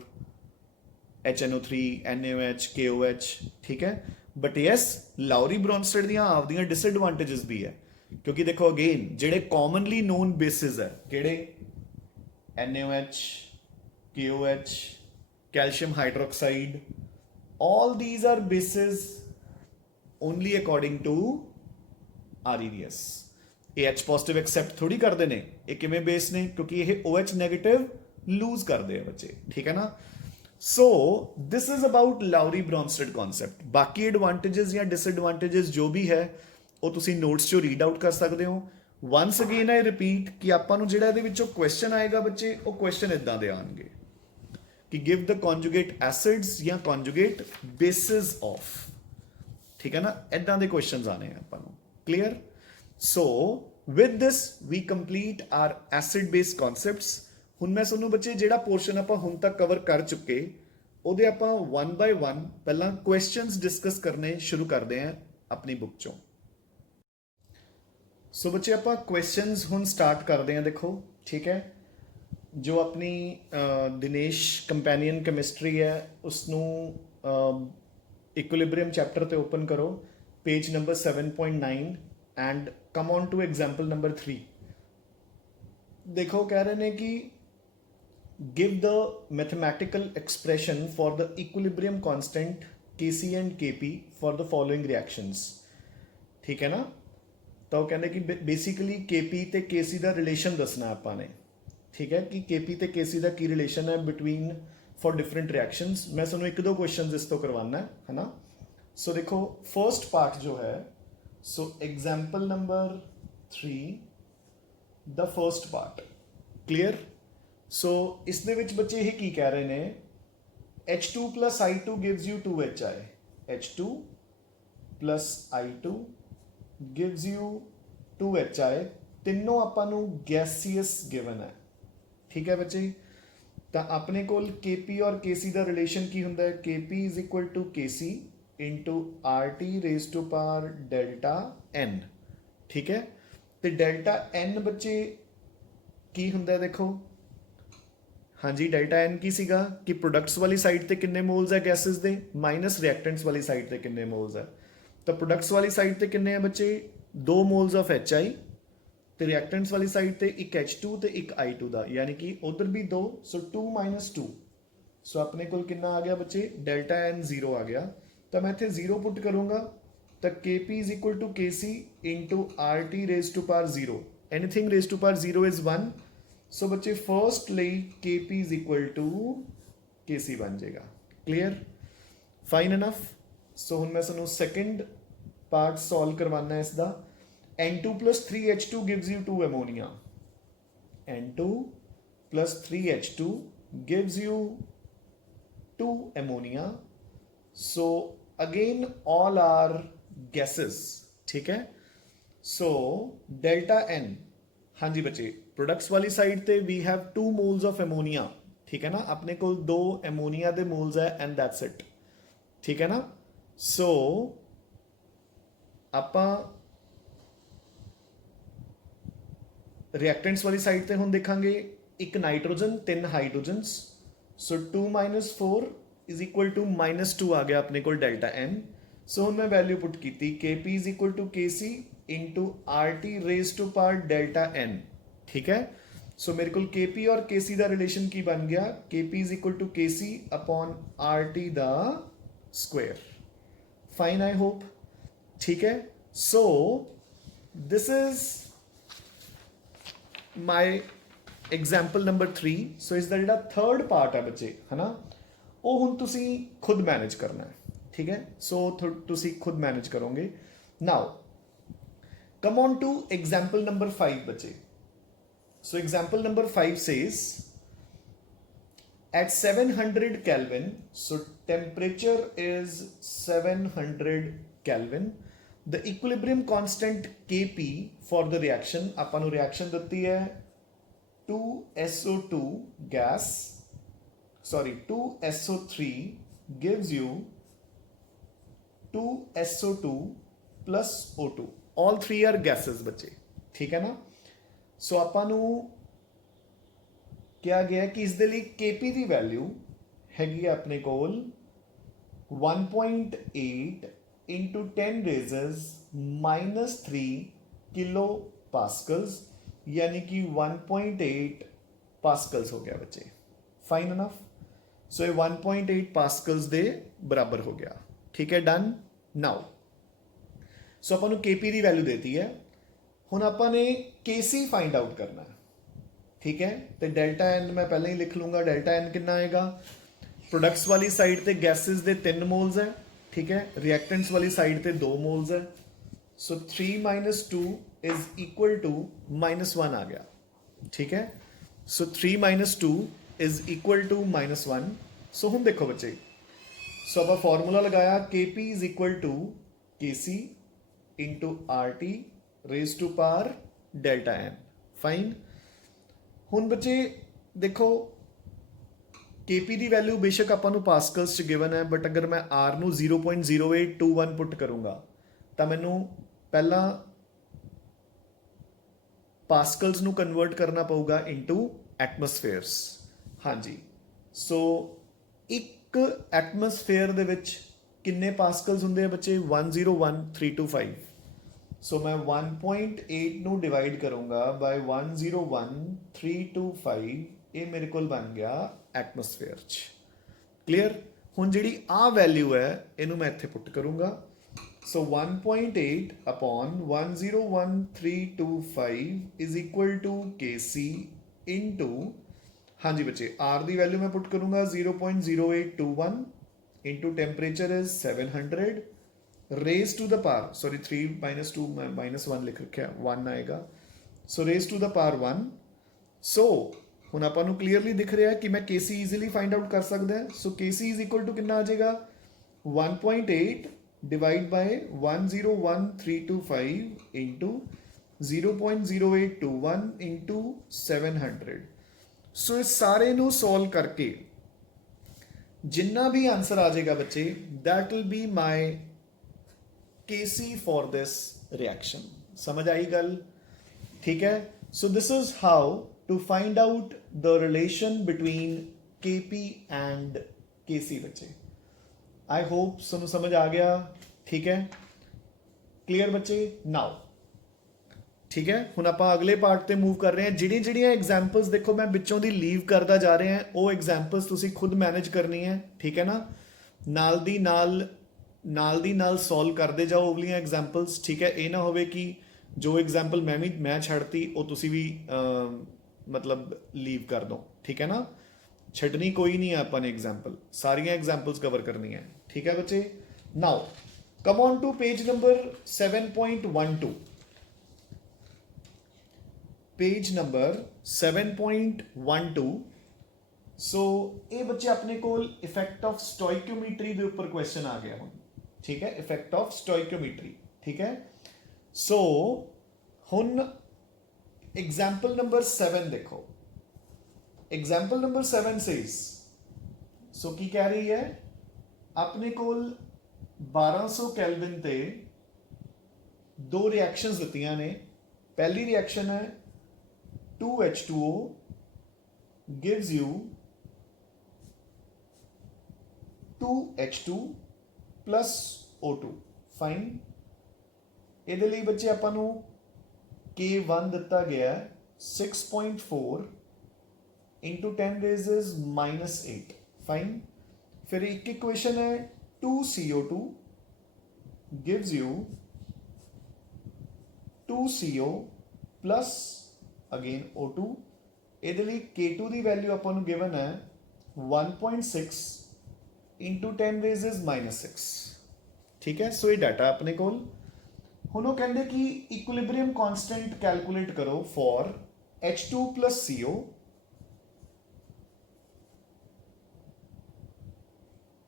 HNO3, NaOH, KOH, ਠੀਕ ਹੈ। ਬਟ ਯੈਸ, ਲਾਉਰੀ ਬ੍ਰੌਨਸਟਡ ਦੀਆਂ ਆਪਦੀਆਂ ਡਿਸਐਡਵਾਂਟੇजेस ਵੀ ਹੈ, ਕਿਉਂਕਿ ਦੇਖੋ ਅਗੇਨ ਜਿਹੜੇ ਕਾਮਨਲੀ ਨੋਨ ਬੇਸਿਸ ਹੈ ਕਿਹੜੇ? NaOH, KOH, calcium hydroxide, all these are bases only according to Arrhenius। ਇਹ H positive accept ਥੋੜੀ ਕਰਦੇ ਨੇ, ਇਹ ਕਿਵੇਂ ਬੇਸ ਨੇ? ਕਿਉਂਕਿ ਇਹ OH negative ਲੂਜ਼ ਕਰਦੇ ਆ ਬੱਚੇ, ਠੀਕ ਹੈ ਨਾ? ਸੋ ਦਿਸ ਇਜ਼ ਅਬਾਊਟ ਲਾਉਰੀ ਬ੍ਰੌਨਸਟਡ ਕਨਸੈਪਟ। ਬਾਕੀ ਐਡਵਾਂਟੇजेस ਜਾਂ ਡਿਸਐਡਵਾਂਟੇजेस ਜੋ ਵੀ ਹੈ ਉਹ ਤੁਸੀਂ ਨੋਟਸ 'ਚੋਂ ਰੀਡ ਆਊਟ ਕਰ ਸਕਦੇ ਹੋ। ਵਨਸ ਅਗੇਨ ਆਈ ਰਿਪੀਟ ਕਿ ਆਪਾਂ ਨੂੰ ਜਿਹੜਾ ਇਹਦੇ ਵਿੱਚੋਂ ਕੁਐਸਚਨ ਆਏਗਾ ਬੱਚੇ, ਉਹ ਕੁਐਸਚਨ ਇਦਾਂ ਦੇ ਆਉਣਗੇ ਕਿ ਗਿਵ ਦ ਕੰਜੂਗੇਟ ਐਸਿਡਸ ਜਾਂ ਕੰਜੂਗੇਟ ਬੇਸਿਸ ਆਫ, ਠੀਕ ਹੈ ਨਾ? ਇਦਾਂ ਦੇ ਕੁਐਸਚਨਸ ਆਣੇ ਆ ਆਪਾਂ ਨੂੰ। Clear? So with this we complete our acid base concepts. ਹੁਣ ਮੈਂ ਤੁਹਾਨੂੰ ਬੱਚੇ ਜਿਹੜਾ ਪੋਰਸ਼ਨ ਆਪਾਂ ਹੁਣ ਤੱਕ ਕਵਰ ਕਰ ਚੁੱਕੇ ਉਹਦੇ ਆਪਾਂ 1 ਬਾਈ 1 ਪਹਿਲਾਂ ਕੁਐਸਚਨਸ ਡਿਸਕਸ ਕਰਨੇ ਸ਼ੁਰੂ ਕਰਦੇ ਹਾਂ ਆਪਣੀ ਬੁੱਕ ਚੋਂ। ਸੋ ਬੱਚੇ ਆਪਾਂ ਕੁਐਸਚਨਸ ਹੁਣ ਸਟਾਰਟ ਕਰਦੇ ਹਾਂ। ਦੇਖੋ ਠੀਕ ਹੈ, ਜੋ ਆਪਣੀ ਦਿਨੇਸ਼ ਕੰਪੈਨੀਅਨ ਕੈਮਿਸਟਰੀ ਹੈ ਉਸ ਨੂੰ ਇਕੁਇਲਿਬਰੀਅਮ ਚੈਪਟਰ ਤੇ ਓਪਨ ਕਰੋ, page number 7.9 and come on to example number 3। ਦੇਖੋ ਕਹਿ ਰਹੇ ਨੇ ਕਿ give the mathematical expression for the equilibrium constant Kc and Kp for the following reactions। ठीक है ना? तो कहने कि बेसिकली Kp ਤੇ Kc ਦਾ ਰਿਲੇਸ਼ਨ ਦੱਸਣਾ ਆਪਾਂ ਨੇ। ਠੀਕ ਹੈ ਕਿ Kp ਤੇ Kc ਦਾ ਕੀ ਰਿਲੇਸ਼ਨ ਹੈ ਬਿਟਵੀਨ ਫॉर ਡਿਫਰੈਂਟ ਰਿਐਕਸ਼ਨਸ। ਮੈਂ ਤੁਹਾਨੂੰ ਇੱਕ ਦੋ ਕੁਐਸਚਨਸ ਇਸ ਤੋਂ ਕਰਵਾਉਣਾ ਹੈ ਨਾ। ਸੋ ਦੇਖੋ ਫਰਸਟ ਪਾਰਟ ਜੋ ਹੈ, ਸੋ ਐਗਜ਼ਾਮਪਲ ਨੰਬਰ 3 ਦਾ ਫਰਸਟ ਪਾਰਟ। ਕਲੀਅਰ? ਸੋ ਇਸ ਦੇ ਵਿੱਚ ਬੱਚੇ ਇਹ ਕੀ ਕਹਿ ਰਹੇ ਨੇ? H2 plus I2 gives you 2HI, H2 plus I2 gives you 2HI, ਤਿੰਨੋਂ ਆਪਾਂ ਨੂੰ ਗੈਸੀਅਸ ਗਿਵਨ ਹੈ। ਠੀਕ ਹੈ ਬੱਚੇ, ਤਾਂ ਆਪਣੇ ਕੋਲ Kp ਔਰ Kc ਦਾ ਰਿਲੇਸ਼ਨ ਕੀ ਹੁੰਦਾ ਹੈ? Kp is equal to Kc into RT raised to power delta N। ਠੀਕ ਹੈ, ਤੇ ਡੈਲਟਾ N ਬੱਚੇ ਕੀ ਹੁੰਦਾ ਹੈ? ਦੇਖੋ ਹਾਂਜੀ, ਡੈਲਟਾ N ਕੀ ਸੀਗਾ ਕਿ ਪ੍ਰੋਡਕਟਸ ਵਾਲੀ ਸਾਈਡ ਤੇ ਕਿੰਨੇ ਮੋਲਸ ਹੈ ਗੈਸਸ ਦੇ, ਮਾਈਨਸ ਰਿਐਕਟੈਂਟਸ ਵਾਲੀ ਸਾਈਡ ਤੇ ਕਿੰਨੇ ਮੋਲਸ ਹੈ। ਤਾਂ ਪ੍ਰੋਡਕਟਸ ਵਾਲੀ ਸਾਈਡ ਤੇ ਕਿੰਨੇ ਆ ਬੱਚੇ? 2 ਮੋਲਸ ਆਫ HI, ਤੇ ਰਿਐਕਟੈਂਟਸ ਵਾਲੀ ਸਾਈਡ ਤੇ ਇੱਕ H2 ਤੇ ਇੱਕ I2 ਦਾ, ਯਾਨੀ ਕਿ ਉਧਰ ਵੀ 2, ਸੋ 2 - 2। ਸੋ ਆਪਣੇ ਕੋਲ ਕਿੰਨਾ ਆ ਗਿਆ ਬੱਚੇ? ਡੈਲਟਾ N 0 ਆ ਗਿਆ। ਤਾਂ ਮੈਂ ਇੱਥੇ 0 ਪੁੱਟ ਕਰੂੰਗਾ ਤਾਂ Kp is equal to Kc into RT raised to power 0। anything raised to power 0 is 1। ਸੋ ਬੱਚੇ ਫਰਸਟ ਲਈ Kp is equal to Kc ਬਣ ਜਾਏਗਾ। ਕਲੀਅਰ? Fine enough. ਸੋ ਹੁਣ ਮੈਂ ਤੁਹਾਨੂੰ ਸੈਕਿੰਡ ਪਾਰਟ ਸੋਲਵ ਕਰਵਾਉਣਾ ਇਸ ਦਾ। N2 plus 3H2 gives you 2 ammonia। N2 plus 3H2 gives you 2 ammonia। So again all are gases। ठीक है? So delta N, हाँ जी बच्चे, प्रोडक्ट्स वाली साइड ते we have 2 moles of ammonia। ठीक है ना? अपने को 2 ammonia दे moles है and that's it। ठीक है ना? So ਆਪਾਂ ਰਿਐਕਟੈਂਟਸ ਵਾਲੀ ਸਾਈਡ ਤੇ ਹੁਣ ਦੇਖਾਂਗੇ, ਇੱਕ nitrogen 3 ਹਾਈਡਰੋਜਨਸ। So 2 - 4 is equal to -2 ਆ ਗਿਆ ਆਪਣੇ ਕੋਲ ਡੈਲਟਾ N। ਸੋ ਹੁਣ ਮੈਂ ਵੈਲਿਊ ਪੁੱਟ ਕੀਤੀ Kp is equal to Kc into RT raised to power delta N। ਠੀਕ ਹੈ? सो मेरे को KP और KC का रिलेशन की बन गया, KP is equal to KC upon RT the square. Fine, I hope. ठीक है, so this is my example number 3। So इसका जो थर्ड पार्ट है बच्चे, है ना, वो हुण तुसी खुद मैनेज करना है। ठीक है, सो तुसी खुद मैनेज करोगे। Now come on to example number 5 बच्चे। So example number 5 says at 700 Kelvin, so temperature is 700 Kelvin, the equilibrium constant Kp for the reaction, ਆਪਾਂ ਨੂੰ reaction ਦਿੱਤੀ ਹੈ 2SO2 gas, sorry 2SO3 gives you 2SO2 plus O2, all three are gases बच्चे। ठीक है ना, सो ਆਪਾਂ ਨੂੰ ਕਿਹਾ ਗਿਆ ਕਿ ਇਸ ਦੇ ਲਈ KP ਦੀ ਵੈਲਿਊ ਹੈਗੀ ਆ ਆਪਣੇ ਕੋਲ 1.8 into 10 raises -3 किलो पास्कल्स, यानी कि 1.8 पास्कल्स हो गया बच्चे। फाइन इनफ, सो ये 1.8 पास्कल्स ਦੇ ਬਰਾਬਰ ਹੋ ਗਿਆ। ਠੀਕ ਹੈ, ਡਨ। ਨਾਓ ਸੋ ਆਪਾਂ ਨੂੰ KP ਦੀ ਵੈਲਿਊ ਦੇਤੀ ਹੈ, ਹੁਣ ਆਪਾਂ ਨੇ KC फाइंड आउट करना है। ठीक है, तो डेल्टा N मैं पहले ही लिख लूंगा। डेल्टा N कितना आएगा, प्रोडक्ट्स वाली साइड ते गैसेस दे 3 मोल्स है। ठीक है, रिएक्टेंट्स वाली साइड ते 2 मोल्स है। सो 3 - 2 इज इक्वल टू -1 आ गया। ठीक है, so 3 - 2 is equal to -1। So हम देखो बच्चे, सो आप फॉर्मूला लगाया KP is equal to KC into RT raise to power delta N। Fine, ਹੁਣ ਬੱਚੇ ਦੇਖੋ KP ਦੀ ਵੈਲਿਊ ਬੇਸ਼ੱਕ ਆਪਾਂ ਨੂੰ ਪਾਸਕਲਸ ਚ ਗਿਵਨ ਹੈ, ਬਟ ਅਗਰ ਮੈਂ R ਨੂੰ 0.0821 ਪੁੱਟ ਕਰੂੰਗਾ ਤਾਂ ਮੈਨੂੰ ਪਹਿਲਾਂ ਪਾਸਕਲਸ ਨੂੰ ਕਨਵਰਟ ਕਰਨਾ ਪਊਗਾ ਇਨਟੂ ਐਟਮੋਸਫੇਅਰਸ। ਹਾਂਜੀ, ਸੋ ਇੱਕ ਐਟਮੋਸਫੇਅਰ ਦੇ ਵਿੱਚ ਕਿੰਨੇ ਪਾਸਕਲਸ ਹੁੰਦੇ ਆ ਬੱਚੇ, 101325। सो मैं 1.8 ਨੂੰ डिवाइड करूंगा बाय 101325, ये मेरे को बन गया एटमोसफेयर च। क्लीयर, हुण जिहड़ी आ वैल्यू है इनू मैं इत्थे पुट करूंगा। So 1.8 upon 101325 is equal to KC into, हाँ जी बच्चे, R की वैल्यू मैं पुट करूंगा 0.0821 into temperature is 700 raise to the power, sorry 3 - 2 -1 लिख रखा है, 1 आएगा। So raise to the power 1। सो ਹੁਣ ਆਪਾਂ ਨੂੰ ਕਲੀਅਰਲੀ ਦਿਖ ਰਿਹਾ ਕਿ ਮੈਂ KC ਈਜ਼ੀਲੀ ਫਾਈਂਡ ਆਊਟ ਕਰ ਸਕਦਾ। ਸੋ KC ਇਜ਼ ਇਕੁਅਲ ਟੂ ਕਿੰਨਾ ਆ ਜਾਏਗਾ, 1.8 डिवाइड बाय 101325 इंटू 0.0821 इंटू 700। सो इस सारे ਨੂੰ ਸੋਲਵ ਕਰਕੇ ਜਿੰਨਾ ਵੀ ਆਨਸਰ ਆ ਜਾਏਗਾ ਬੱਚੇ, that will be my KC for this reaction. समझ आई गल? ठीक है, so this is how to find out the relation between KP and KC बच्चे। आई होप सुनो समझ आ गया। ठीक है, क्लियर बच्चे। नाउ ठीक है, हुण आपां अगले पार्ट ते मूव कर रहे हैं। ਜਿਹੜੀਆਂ एग्जाम्पल्स देखो मैं बिचों दी लीव करता जा रहे हैं, वो एग्जाम्पल्स तुसीं खुद मैनेज करनी है। ठीक है ना, नाल दी नाल सॉल्व करते जाओ अगलियां एग्जाम्पल्स। ठीक है, ये ना होवे कि जो एग्जाम्पल मैं छड्डती वो तुसी भी मतलब लीव कर दो। ठीक है ना, छड्डनी कोई नहीं है, अपन ने एग्जाम्पल सारियां एग्जाम्पल्स कवर करनी है। ठीक है बच्चे, now come on to page number 7.12। Page number 7.12। So ये बच्चे अपने को इफेक्ट ऑफ स्टोइक्योमेट्री के ऊपर क्वेश्चन आ गया हूँ। ठीक है, इफेक्ट ऑफ स्टोइक्योमेट्री। ठीक है, सो हुन एग्जाम्पल नंबर 7 देखो। एग्जाम्पल नंबर 7 सेज, सो की कह रही है, अपने को 1200 कैल्विन ते दो रिएक्शंस दित्तियां ने। पहली रिएक्शन है 2H2O gives you 2H2 plus O2। Fine, ਇਹਦੇ ਲਈ ਬੱਚੇ ਆਪਾਂ ਨੂੰ K1 ਦਿੱਤਾ ਗਿਆ, 6.4 इंटू 10 रेजेज -8 फाइन। फिर एक इक्वेशन है 2CO2 gives you 2CO plus again O2। ਇਹਦੇ ਲਈ K2 ਦੀ ਵੈਲਿਊ ਆਪਾਂ ਨੂੰ ਗਿਵਨ ਹੈ 1.6 इंटू 10 रेजेज -6। ठीक है, सो ये डाटा अपने कोल। ਹੁਣ ਉਹ ਕਹਿੰਦੇ ਕਿ ਇਕੁਇਲਿਬਰੀਅਮ ਕਾਂਸਟੈਂਟ ਕੈਲਕੂਲੇਟ ਕਰੋ for H2 plus CO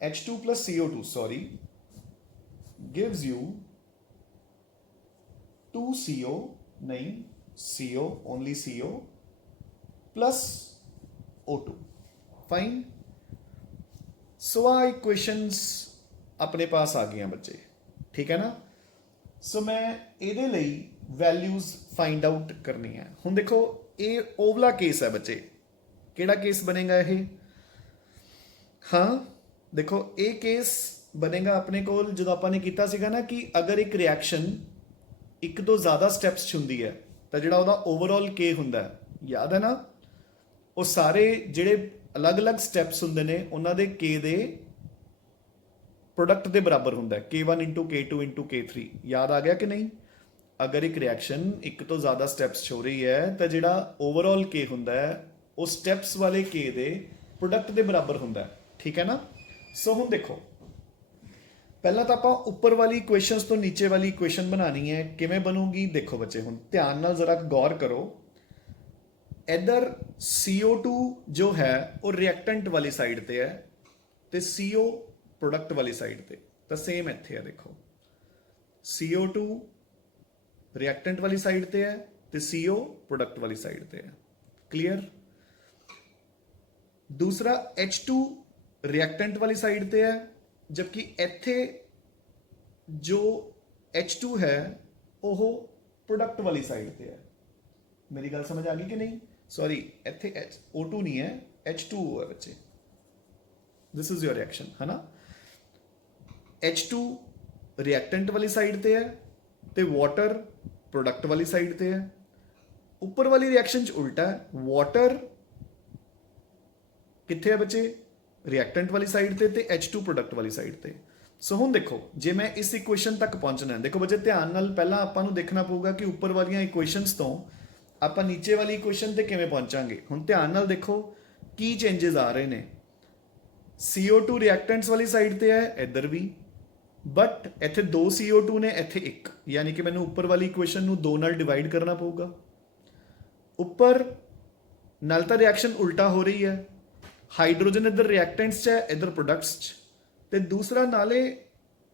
H2 plus CO2 sorry gives you 2CO नहीं CO only CO plus O2 fine. So आ इक्वेशंस अपने पास आ गई बच्चे, ठीक है ना। सो मैं ਇਹਦੇ ਲਈ ਵੈਲਿਊਜ਼ ਫਾਈਂਡ ਆਊਟ ਕਰਨੀ ਹੈ। ਹੁਣ ਦੇਖੋ ਇਹ ਓਵਲਾ ਕੇਸ ਹੈ ਬੱਚੇ, ਕਿਹੜਾ ਕੇਸ ਬਣੇਗਾ ਇਹ? ਹਾਂ ਦੇਖੋ ਇਹ ਕੇਸ ਬਣੇਗਾ ਆਪਣੇ ਕੋਲ ਜਦੋਂ ਆਪਾਂ ਨੇ ਕੀਤਾ ਸੀਗਾ ਨਾ ਕਿ ਅਗਰ ਇੱਕ ਰਿਐਕਸ਼ਨ ਇੱਕ ਤੋਂ ਜ਼ਿਆਦਾ ਸਟੈਪਸ 'ਚ ਹੁੰਦੀ ਹੈ ਤਾਂ ਜਿਹੜਾ ਉਹਦਾ ਓਵਰਆਲ ਕੇ ਹੁੰਦਾ ਹੈ, ਯਾਦ ਹੈ ਨਾ, ਉਹ ਸਾਰੇ ਜਿਹੜੇ ਅਲੱਗ-ਅਲੱਗ ਸਟੈਪਸ ਹੁੰਦੇ ਨੇ ਉਹਨਾਂ ਦੇ ਕੇ ਦੇ प्रोडक्ट के बराबर होंगे K1 into K2 into K3। याद आ गया कि नहीं? अगर एक रिएक्शन एक तो ज़्यादा स्टैप्स हो रही है तो जिहड़ा ओवरऑल K होंदा है वो स्टैप्स वाले K दे प्रोडक्ट के बराबर होंदा है, ठीक है ना। सो हुण देखो पहला तो आपां उपर वाली इक्वेशनस तो नीचे वाली इक्वेशन बनानी है, किवें बनूगी देखो बच्चे। हुण ध्यान नाल जरा गौर करो, इधर CO2 जो है वो रिएक्टेंट वाली साइड ते है ते CO प्रोडक्ट वाली साइड पे, तो सेम इत्थे है देखो CO2 रिएक्टेंट वाली साइड पे है तो CO प्रोडक्ट वाली साइड पे है। क्लियर? दूसरा H2 रिएक्टेंट वाली साइड पे है जबकि इत्थे जो H2 है वो प्रोडक्ट वाली साइड पे है। मेरी गल समझ आ गई कि नहीं? सॉरी इत्थे O2 नहीं है H2 है बच्चे। दिस इज योर रिएक्शन है ना। H2 रिएक्टेंट वाली साइड ते है ते वाटर प्रोडक्ट वाली साइड ते है। ऊपर वाली रिएक्शन च उल्टा है, वाटर कित्थे है बच्चे? रिएक्टेंट वाली साइड ते ते H2 प्रोडक्ट वाली साइड ते। सो हुण देखो जे मैं इस इक्वेशन तक पहुंचना है, देखो बच्चे ध्यान नाल पहला आपां नूं देखना पऊगा कि ऊपर वालियां इक्वेशनस तो आपां नीचे वाली इक्वेशन ते किवें पहुंचांगे। हुण ध्यान नाल देखो की चेंजेस आ रहे ने। CO2 रिएक्टेंट्स वाली साइड ते है इधर भी, बट इत्थे 2 CO2 ने इत्थे 1, यानी कि मैंने ऊपर वाली इक्वेशन नूं 2 नाल डिवाइड करना पऊगा। ऊपर नाल तां रिएक्शन उल्टा हो रही है, हाइड्रोजन इधर रिएक्टेंट्स च है इधर प्रोडक्ट्स च, ते दूसरा नाले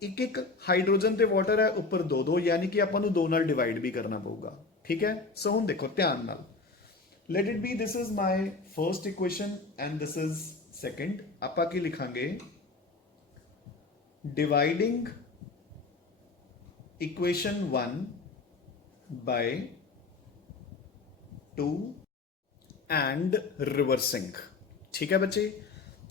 एक एक हाइड्रोजन ते वाटर है ऊपर 2-2, यानी कि आपां नूं 2 नाल डिवाइड भी करना पऊगा, ठीक है। सो हुण देखो ध्यान नाल, let it be this is my first equation and this is second. आपां की लिखांगे dividing equation 1 by 2 and reversing, ठीक है बच्चे।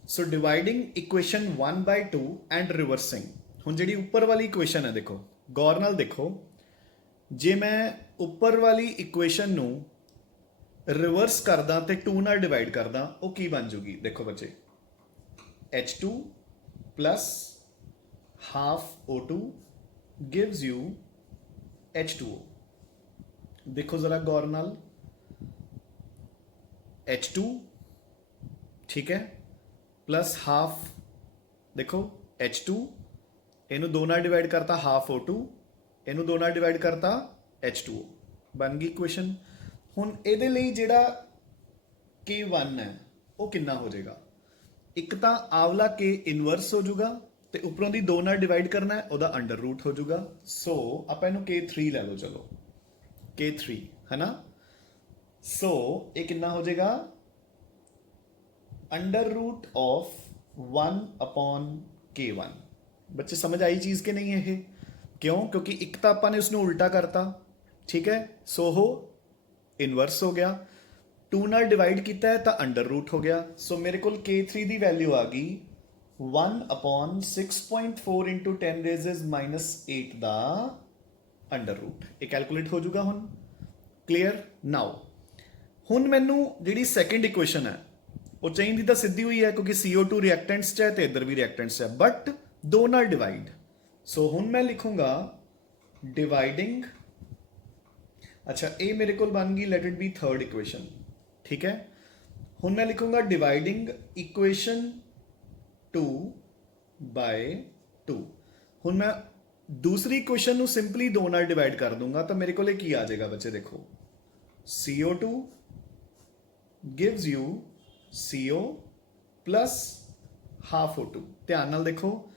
So dividing equation 1 by 2 and reversing. हुण जिहड़ी उपर वाली इक्वेशन है देखो गौर नाल देखो, जे मैं उपर वाली इक्वेशन नूं रिवर्स करदा ते 2 नाल डिवाइड करदा वो की बन जूगी? देखो बच्चे H2 plus half O2 gives you H2O। देखो जरा गौर नाल, H2 ठीक है प्लस हाफ, देखो H2 इनू 2 नाल डिवाइड करता हाफ O2, इनू 2 नाल डिवाइड करता H2O, बन गई इक्वेशन। हुण इहदे लई जिहड़ा K1 है वो कितना हो जाएगा? एक तो आवला K इनवर्स हो जाऊगा ते उपरों दी 2 नाल डिवाइड करना है ਉਹਦਾ अंडर रूट हो जाऊगा। सो ਆਪਾਂ ਇਹਨੂੰ K3 ले लो, चलो K3 है ना। सो ये कितना हो जाएगा? Under root of 1/K1। बच्चे समझ आई चीज के नहीं है ये? क्यों? क्योंकि एक तो आपने उसने उल्टा करता, ठीक है, सो हो इनवर्स हो गया, 2 नाल डिवाइड किया है तो अंडर रूट हो गया। सो मेरे को K3 की वैल्यू आ गई 1/6.4 इंटू 10 रेजेस -8 का अंडर रूट। ये कैलकुलेट हो जाऊगा हुण। क्लियर? नाउ ਹੁਣ ਮੈਨੂੰ ਜਿਹੜੀ ਸੈਕੰਡ ਇਕੁਏਸ਼ਨ ਹੈ ਉਹ ਚਾਹੀਦੀ ਤਾਂ ਸਿੱਧੀ ਹੋਈ ਹੈ ਕਿਉਂਕਿ CO2 ਰਿਐਕਟੈਂਟਸ 'ਚ ਹੈ ਤੇ ਇੱਧਰ ਵੀ ਰਿਐਕਟੈਂਟਸ 'ਚ ਹੈ, ਬਟ ਦੋ ਨਾਲ ਡਿਵਾਈਡ। ਸੋ ਹੁਣ ਮੈਂ ਲਿਖੂੰਗਾ ਡਿਵਾਈਡਿੰਗ, ਅੱਛਾ ਇਹ ਮੇਰੇ ਕੋਲ ਬਣ ਗਈ, let it be third equation, ਠੀਕ ਹੈ। ਹੁਣ ਮੈਂ ਲਿਖੂੰਗਾ ਡਿਵਾਈਡਿੰਗ ਇਕੁਏਸ਼ਨ 2 ਬਾਏ 2। ਹੁਣ ਮੈਂ दूसरी इक्वेशन ਨੂੰ ਸਿੰਪਲੀ 2 ਨਾਲ ਡਿਵਾਈਡ ਕਰ ਦੂੰਗਾ ਤਾਂ ਮੇਰੇ ਕੋਲੇ ਕੀ ਆ ਜਾਏਗਾ ਬੱਚੇ, ਦੇਖੋ CO2 gives you CO plus half O2। ਧਿਆਨ ਨਾਲ ਦੇਖੋ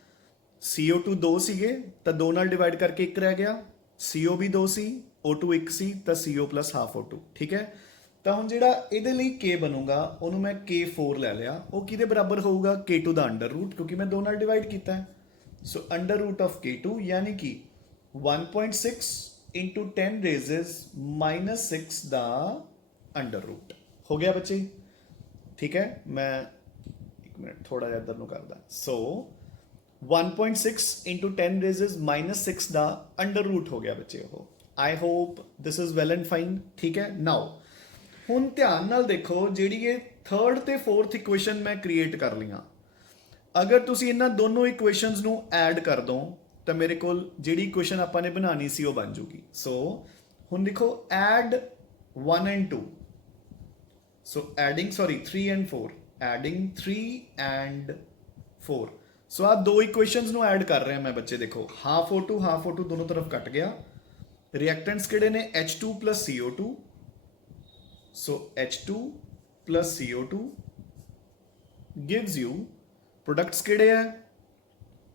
CO2 2 ਸੀਗੇ ਤਾਂ 2 ਨਾਲ ਡਿਵਾਈਡ ਕਰਕੇ 1 ਰਹਿ ਗਿਆ, CO ਵੀ 2 ਸੀ, O2 1 ਸੀ ਤਾਂ CO plus half O2, ਠੀਕ ਹੈ। ਤਾਂ ਹੁਣ ਜਿਹੜਾ ਇਹਦੇ ਲਈ K ਬਣੂਗਾ ਉਹਨੂੰ ਮੈਂ K4 ਲੈ ਲਿਆ, ਉਹ ਕਿਹਦੇ ਬਰਾਬਰ ਹੋਊਗਾ, K2 ਦਾ ਅੰਡਰ ਰੂਟ, ਕਿਉਂਕਿ ਮੈਂ 2 ਨਾਲ ਡਿਵਾਈਡ ਕੀਤਾ ਹੈ। So under root of K2 यानी कि 1.6 इंटू 10 रेजेस -6 दा अंडर रूट हो गया बच्चे, ठीक है। मैं एक मिनट थोड़ा इधर नु करदा। सो 1.6 इंटू 10 रेजेस -6 दा अंडर रूट हो गया बच्चे। वो आई hope this is well and fine, ठीक है। नाउ हुण ध्यान नाल देखो जिहड़ी ये थर्ड ते फोर्थ इक्वेशन मैं क्रिएट कर लियां, अगर ਤੁਸੀਂ ਇਹਨਾਂ ਦੋਨੋਂ ਇਕੁਏਸ਼ਨਸ ਨੂੰ ਐਡ ਕਰ ਦੋ ਤਾਂ ਮੇਰੇ ਕੋਲ ਜਿਹੜੀ ਇਕੁਏਸ਼ਨ ਆਪਾਂ ਨੇ ਬਣਾਣੀ ਸੀ ਉਹ ਬਣ ਜੂਗੀ। ਸੋ ਹੁਣ ਦੇਖੋ add 1 and 2, so adding 3 and 4, adding 3 and 4। So ਆ ਦੋ ਇਕੁਏਸ਼ਨਸ ਨੂੰ ਐਡ ਕਰ ਰਿਹਾ ਮੈਂ ਬੱਚੇ, ਦੇਖੋ ਹਾਫ O2 ਦੋਨੋਂ ਤਰਫ ਕੱਟ ਗਿਆ। ਰਿਐਕਟੈਂਟਸ ਕਿਹੜੇ ਨੇ, H2 plus CO2, so H2 plus CO2 gives you products किहड़े है,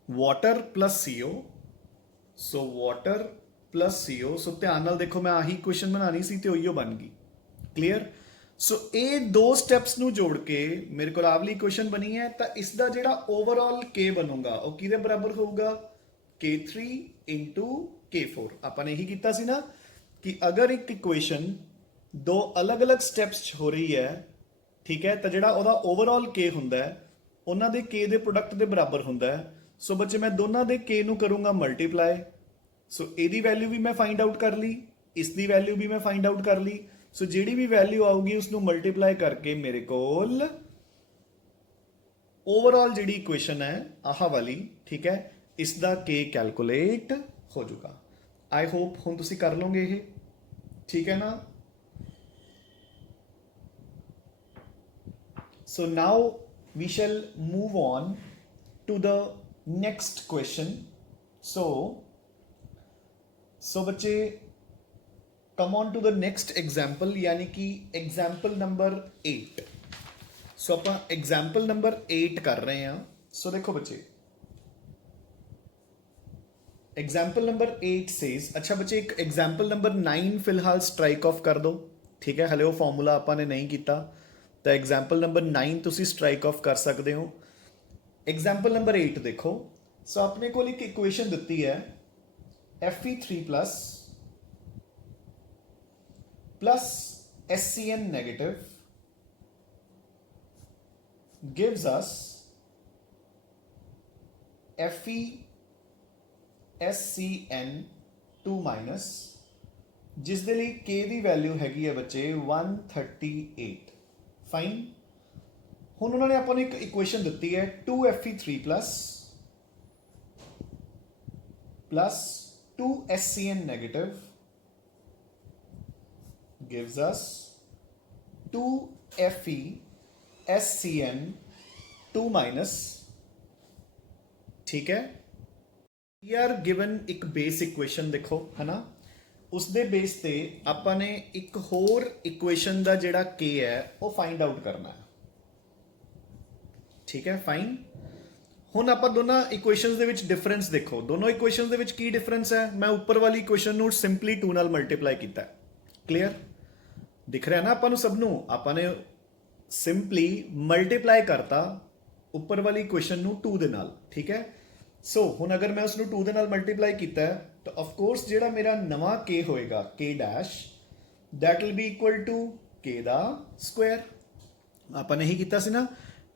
water plus CO, so water plus CO। So ध्यान नाल देखो मैं आही क्वेश्चन बनानी सी ते उहियो बन गई, क्लीयर। सो ये दो स्टैप्स नू जोड़ के मेरे को आवली क्वेश्चन बनी है, तो इसका जिहड़ा ओवरऑल K बनूगा वो किहदे बराबर होगा, K3 इंटू K4। आपां ने यही कीता सी ना कि अगर एक इक्वेशन दो अलग अलग स्टैप्स हो रही है, ठीक है, तो जिहड़ा ओहदा ओवरऑल K हुंदा है ਉਹਨਾਂ ਦੇ K ਦੇ ਪ੍ਰੋਡਕਟ ਦੇ ਬਰਾਬਰ ਹੁੰਦਾ ਹੈ। ਸੋ ਬੱਚੇ ਮੈਂ ਦੋਨਾਂ ਦੇ K ਨੂੰ ਕਰੂੰਗਾ ਮਲਟੀਪਲਾਈ। ਸੋ ਇਹਦੀ ਵੈਲਿਊ ਵੀ ਮੈਂ ਫਾਈਂਡ ਆਊਟ ਕਰ ਲਈ, ਇਸ ਦੀ ਵੈਲਿਊ ਵੀ ਮੈਂ ਫਾਈਂਡ ਆਊਟ ਕਰ ਲਈ। ਸੋ ਜਿਹੜੀ ਵੀ ਵੈਲਿਊ ਆਊਗੀ ਉਸ ਨੂੰ ਮਲਟੀਪਲਾਈ ਕਰਕੇ ਮੇਰੇ ਕੋਲ ਓਵਰਆਲ ਜਿਹੜੀ ਇਕੁਏਸ਼ਨ ਹੈ ਆਹ ਵਾਲੀ, ਠੀਕ ਹੈ, ਇਸ ਦਾ K ਕੈਲਕੂਲੇਟ ਹੋ ਜਾਊਗਾ। ਆਈ ਹੋਪ ਹੁਣ ਤੁਸੀਂ ਕਰ ਲਓਗੇ ਇਹ, ਠੀਕ ਹੈ ਨਾ। ਸੋ ਨਾਓ we shall move on to the next question। so बच्चे come on to the next example, यानी कि example number 8। so ਆਪਾਂ example number 8 कर रहे हैं। so देखो बच्चे example number 8 says, अच्छा बच्चे एक example number 9 फिलहाल strike off कर दो, ठीक है, हले वो फॉर्मूला ਆਪਾਂ ने नहीं किया तो एग्जाम्पल नंबर 9 तुसी स्ट्राइक ऑफ कर सकते हो। एग्जाम्पल नंबर 8 देखो। सो अपने को एक इक्वेशन दिती है Fe3 plus SCN negative gives us FeSCN2 minus, जिस दे लिए K दी वैल्यू हैगी है बच्चे 138। फाइन। हुण उन्होंने अपन एक इक्वेशन दी है 2Fe3 plus 2SCN negative gives us 2FeSCN2 minus, ठीक है। वी आर गिवन एक बेस इक्वेशन देखो है ना, ਉਸ ਦੇ ਬੇਸ ਤੇ ਆਪਾਂ ਨੇ ਇੱਕ ਹੋਰ ਇਕੁਏਸ਼ਨ ਦਾ ਜਿਹੜਾ K ਹੈ ਉਹ ਫਾਈਂਡ ਆਊਟ ਕਰਨਾ ਹੈ, ਠੀਕ ਹੈ, ਫਾਈਨ। ਹੁਣ ਆਪਾਂ ਦੋਨਾਂ ਇਕੁਏਸ਼ਨਸ ਦੇ ਵਿੱਚ ਡਿਫਰੈਂਸ ਦੇਖੋ, ਦੋਨੋਂ ਇਕੁਏਸ਼ਨਸ ਦੇ ਵਿੱਚ ਕੀ ਡਿਫਰੈਂਸ ਹੈ। ਮੈਂ ਉੱਪਰ ਵਾਲੀ ਇਕੁਏਸ਼ਨ ਨੂੰ ਸਿੰਪਲੀ 2 ਨਾਲ ਮਲਟੀਪਲਾਈ ਕੀਤਾ ਹੈ, ਕਲੀਅਰ ਦਿਖ ਰਿਹਾ ਨਾ ਆਪਾਂ ਨੂੰ ਸਭ ਨੂੰ। ਆਪਾਂ ਨੇ ਸਿੰਪਲੀ ਮਲਟੀਪਲਾਈ ਕਰਤਾ ਉੱਪਰ ਵਾਲੀ ਇਕੁਏਸ਼ਨ ਨੂੰ 2 ਦੇ ਨਾਲ, ਠੀਕ ਹੈ। सो हुण अगर मैं उसनूं 2 दे नाल मल्टीप्लाई किया है तो ऑफकोर्स जिहड़ा मेरा नवा K होएगा K dash that will be equal to K दा स्क्वायर। आपां ने ही कीता सी ना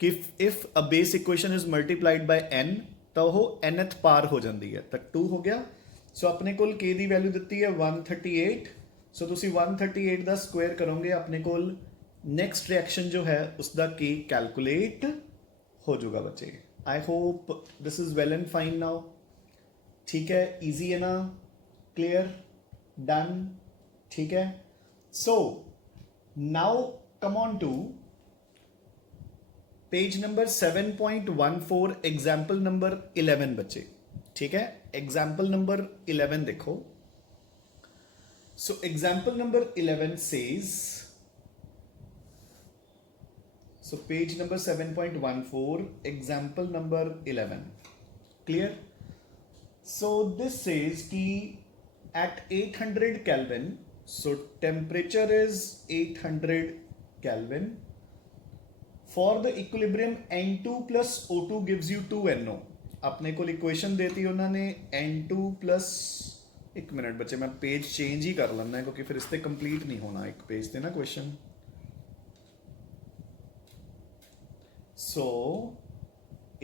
कि if a base equation is multiplied by n तो वो nth पार हो जाती है, तो 2 हो गया। सो अपने कोल K दी वैल्यू दिती है 138। ਸੋ ਤੁਸੀਂ 138 ਦਾ ਸਕੁਆਇਰ ਕਰੋਗੇ ਆਪਣੇ ਕੋਲ ਨੈਕਸਟ ਰਿਐਕਸ਼ਨ ਜੋ ਹੈ ਉਸਦਾ k ਕੈਲਕੂਲੇਟ ਹੋ ਜਾਊਗਾ ਬੱਚੇ। I hope this is well and fine now. ठीक है, इजी है ना, क्लियर, डन। ठीक है, so now come on to page number 7.14 example number 11 बच्चे। ठीक है, एग्जाम्पल नंबर 11 देखो। So example number 11 says, so page number 7.14 example number 11, clear? So this says ki at 800 Kelvin, so temperature is 800 Kelvin, for the equilibrium N2 plus O2 gives you 2NO। अपने को equation देती है उन्होंने N2 plus, एक minute बच्चे मैं page change ही कर लेना है क्योंकि फिर इससे कंप्लीट नहीं होना एक पेज देना question. So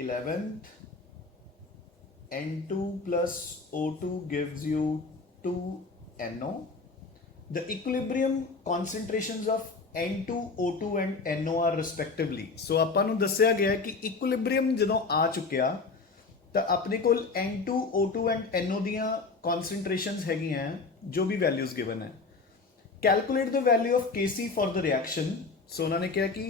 11th N2 plus O2 gives you 2NO. The equilibrium concentrations of N2, O2 and NO are respectively. So ਆਪਾਂ ਨੂੰ ਦੱਸਿਆ ਗਿਆ ਕਿ equilibrium ਜਦੋਂ ਆ ਚੁੱਕਿਆ ਤਾਂ ਆਪਣੇ ਕੋਲ N2, O2 and NO ਦੀਆਂ concentrations ਹੈਗੀਆਂ ਜੋ ਵੀ values given ਹੈ। Calculate the value of Kc for the reaction। So ਉਹਨਾਂ ਨੇ ਕਿਹਾ ਕਿ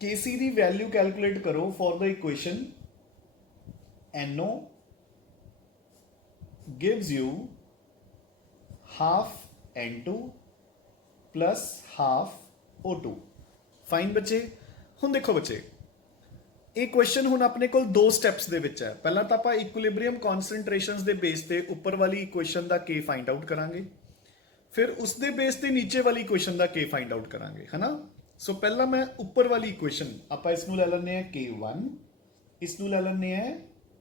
Kc ਦੀ ਵੈਲਿਊ ਕੈਲਕੂਲੇਟ ਕਰੋ for the equation NO gives you half N2 plus half O2। Fine बच्चे, ਹੁਣ देखो बच्चे ਇਹ ਕੁਐਸਚਨ ਹੁਣ ਆਪਣੇ ਕੋਲ ਦੋ ਸਟੈਪਸ ਦੇ ਵਿੱਚ ਹੈ। ਪਹਿਲਾਂ ਤਾਂ ਆਪਾਂ ਇਕੁਇਲਿਬ੍ਰੀਅਮ ਕਨਸੈਂਟ੍ਰੇਸ਼ਨਸ ਦੇ ਬੇਸ ਤੇ ਉੱਪਰ ਵਾਲੀ ਇਕੁਏਸ਼ਨ ਦਾ k ਫਾਈਂਡ ਆਊਟ ਕਰਾਂਗੇ, ਫਿਰ ਉਸ ਦੇ ਬੇਸ ਤੇ ਨੀਚੇ ਵਾਲੀ ਇਕੁਏਸ਼ਨ ਦਾ k ਫਾਈਂਡ ਆਊਟ ਕਰਾਂਗੇ, ਹੈ ਨਾ। सो पहला मैं ऊपर वाली इक्वेशन आप इसनू ले लेने हैं k1, इसनू ले लेने हैं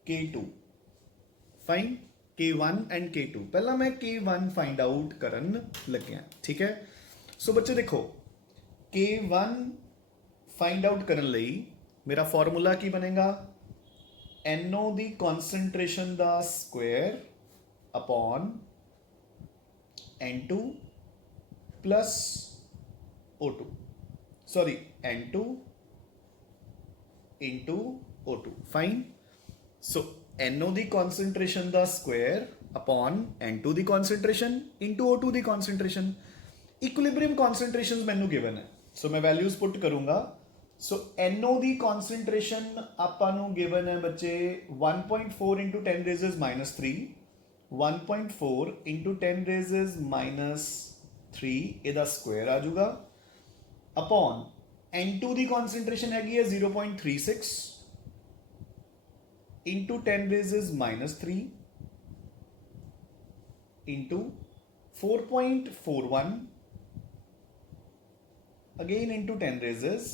k2। Fine, k1 and k2। पहला मैं k1 फाइंड आउट करन लग्या। ठीक है, सो बच्चे देखो k1 फाइंड आउट करन लई मेरा फॉर्मूला की बनेगा NO दी कॉन्सेंट्रेशन दा square upon N2 plus O2, sorry N2 into O2। Fine, so NO दी कॉन्सेंट्रेशन दा स्क्वायर अपॉन N2 दी कॉन्सेंट्रेशन इंटू O2 दी कॉन्सेंट्रेशन। इक्विलिब्रियम कॉन्सेंट्रेशन मैनू गिवन है, सो मैं वैल्यूज पुट करूंगा। सो NO दी कॉन्सेंट्रेशन आपां नू गिवन है बच्चे 1.4 into 10 raise minus 3, 1.4 into 10 raise minus 3 ਇਹਦਾ ਸਕੁਆਇਰ ਆ ਜਾਊਗਾ अपॉन N2 ਦੀ ਕਨਸੈਂਟ੍ਰੇਸ਼ਨ ਹੈਗੀ ਹੈ 0.36 into 10 raise minus 3 into 4.41 again into 10 raise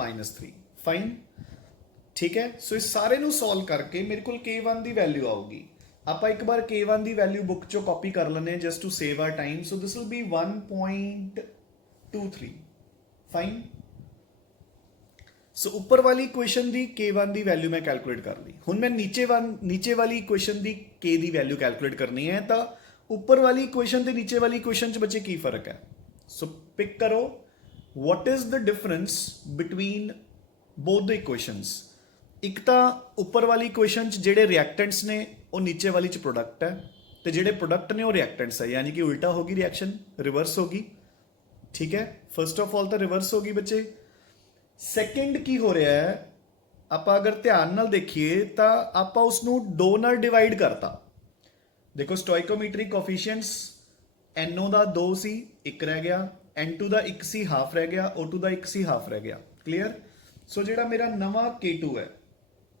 minus 3। Fine, ठीक है, सो इस सारे नू सॉल्व करके मेरे को K1 की वैल्यू आऊगी। आप एक बार K1 की वैल्यू बुक चो कॉपी कर लेने just to save our time. So this will be 1.23। Fine, so ऊपर वाली इक्वेशन दी K1 की वैल्यू मैं कैलकुलेट कर ली। हुण मैं नीचे वाली इक्वेशन दी K की वैल्यू कैलकुलेट करनी है, तो ऊपर वाली इक्वेशन ते नीचे वाली इक्वेशन च बच्चे की फर्क है। सो पिक करो what is the difference between both the equations. एक तो ऊपर वाली इक्वेशन च जेडे रिएक्टेंट्स ने वो नीचे वाली च प्रोडक्ट है, तो जेडे प्रोडक्ट ने वो रिएक्टेंट्स है, यानी कि उल्टा होगी, रिएक्शन रिवर्स होगी। ठीक है, फर्स्ट ऑफ ऑल तो रिवर्स होगी बच्चे। सैकेंड की हो रहा है, आप अगर ध्यान नाल देखिए तो आप उसनू 2 नाल डिवाइड करता। देखो स्टोइकोमेट्रिक कोफिशिएंट्स NO का 2 सी, 1 रह गया, N2 का 1 सी, हाफ रह गया, O2 का 1 सी, हाफ रह गया। क्लीयर। सो जेड़ा मेरा नवा K2 है,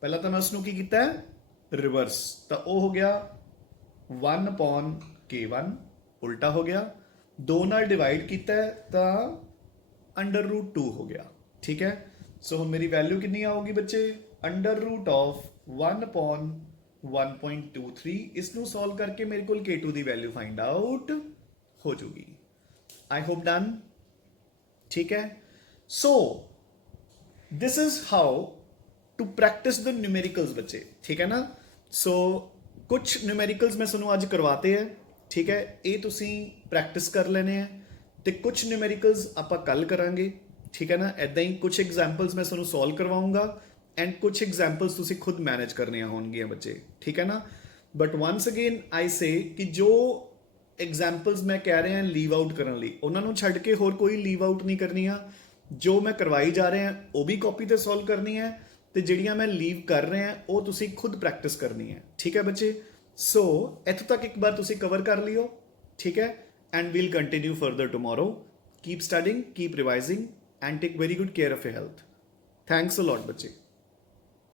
पहला तो मैं उसनू की कीता है रिवर्स, तो वो हो गया 1/K1, उल्टा हो गया, 2 नाल डिवाइड किया तो √2 हो गया। ठीक है, सो हम मेरी वैल्यू कितनी आओगी बच्चे, √1/1.23। इसनू सॉल्व करके मेरे को K2 की वैल्यू फाइंड आउट हो जाएगी। I hope done. ठीक है, so this is how to practise the numericals बच्चे। ठीक है ना, सो कुछ न्यूमेरिकल्स मैं सुनो आज करवाते हैं। ਠੀਕ ਹੈ, ਇਹ ਤੁਸੀਂ ਪ੍ਰੈਕਟਿਸ ਕਰ ਲੈਣੇ ਆ ਤੇ ਕੁਝ ਨਿਊਮੈਰੀਕਲਸ ਆਪਾਂ ਕੱਲ ਕਰਾਂਗੇ, ਠੀਕ ਹੈ ਨਾ। ਐਦਾਂ ਹੀ ਕੁਝ ਐਗਜ਼ਾਮਪਲਸ ਮੈਂ ਤੁਹਾਨੂੰ ਸੋਲਵ ਕਰਵਾਉਂਗਾ ਐਂਡ ਕੁਝ ਐਗਜ਼ਾਮਪਲਸ ਤੁਸੀਂ ਖੁਦ ਮੈਨੇਜ ਕਰਨੀਆਂ ਹੋਣਗੀਆਂ ਬੱਚੇ, ਠੀਕ ਹੈ ਨਾ। ਬਟ ਵਾਂਸ ਅਗੇਨ ਆਈ ਸੇ ਕਿ ਜੋ ਐਗਜ਼ਾਮਪਲਸ ਮੈਂ ਕਹਿ ਰਿਹਾ ਲੀਵ ਆਊਟ ਕਰਨ ਲਈ, ਉਹਨਾਂ ਨੂੰ ਛੱਡ ਕੇ ਹੋਰ ਕੋਈ ਲੀਵ ਆਊਟ ਨਹੀਂ ਕਰਨੀਆਂ। ਜੋ ਮੈਂ ਕਰਵਾਈ ਜਾ ਰਿਹਾ ਉਹ ਵੀ ਕਾਪੀ ਤੇ ਸੋਲਵ ਕਰਨੀ ਹੈ ਤੇ ਜਿਹੜੀਆਂ ਮੈਂ ਲੀਵ ਕਰ ਰਿਹਾ ਉਹ ਤੁਸੀਂ ਖੁਦ ਪ੍ਰੈਕਟਿਸ ਕਰਨੀ ਹੈ, ਠੀਕ ਹੈ ਬੱਚੇ। ਸੋ ਇੱਥੋਂ ਤੱਕ ਇੱਕ ਵਾਰ ਤੁਸੀਂ ਕਵਰ ਕਰ ਲਿਓ, ਠੀਕ ਹੈ। And we'll continue further tomorrow. Keep studying, keep revising and take very good care of your health. Thanks a lot ਬੱਚੇ।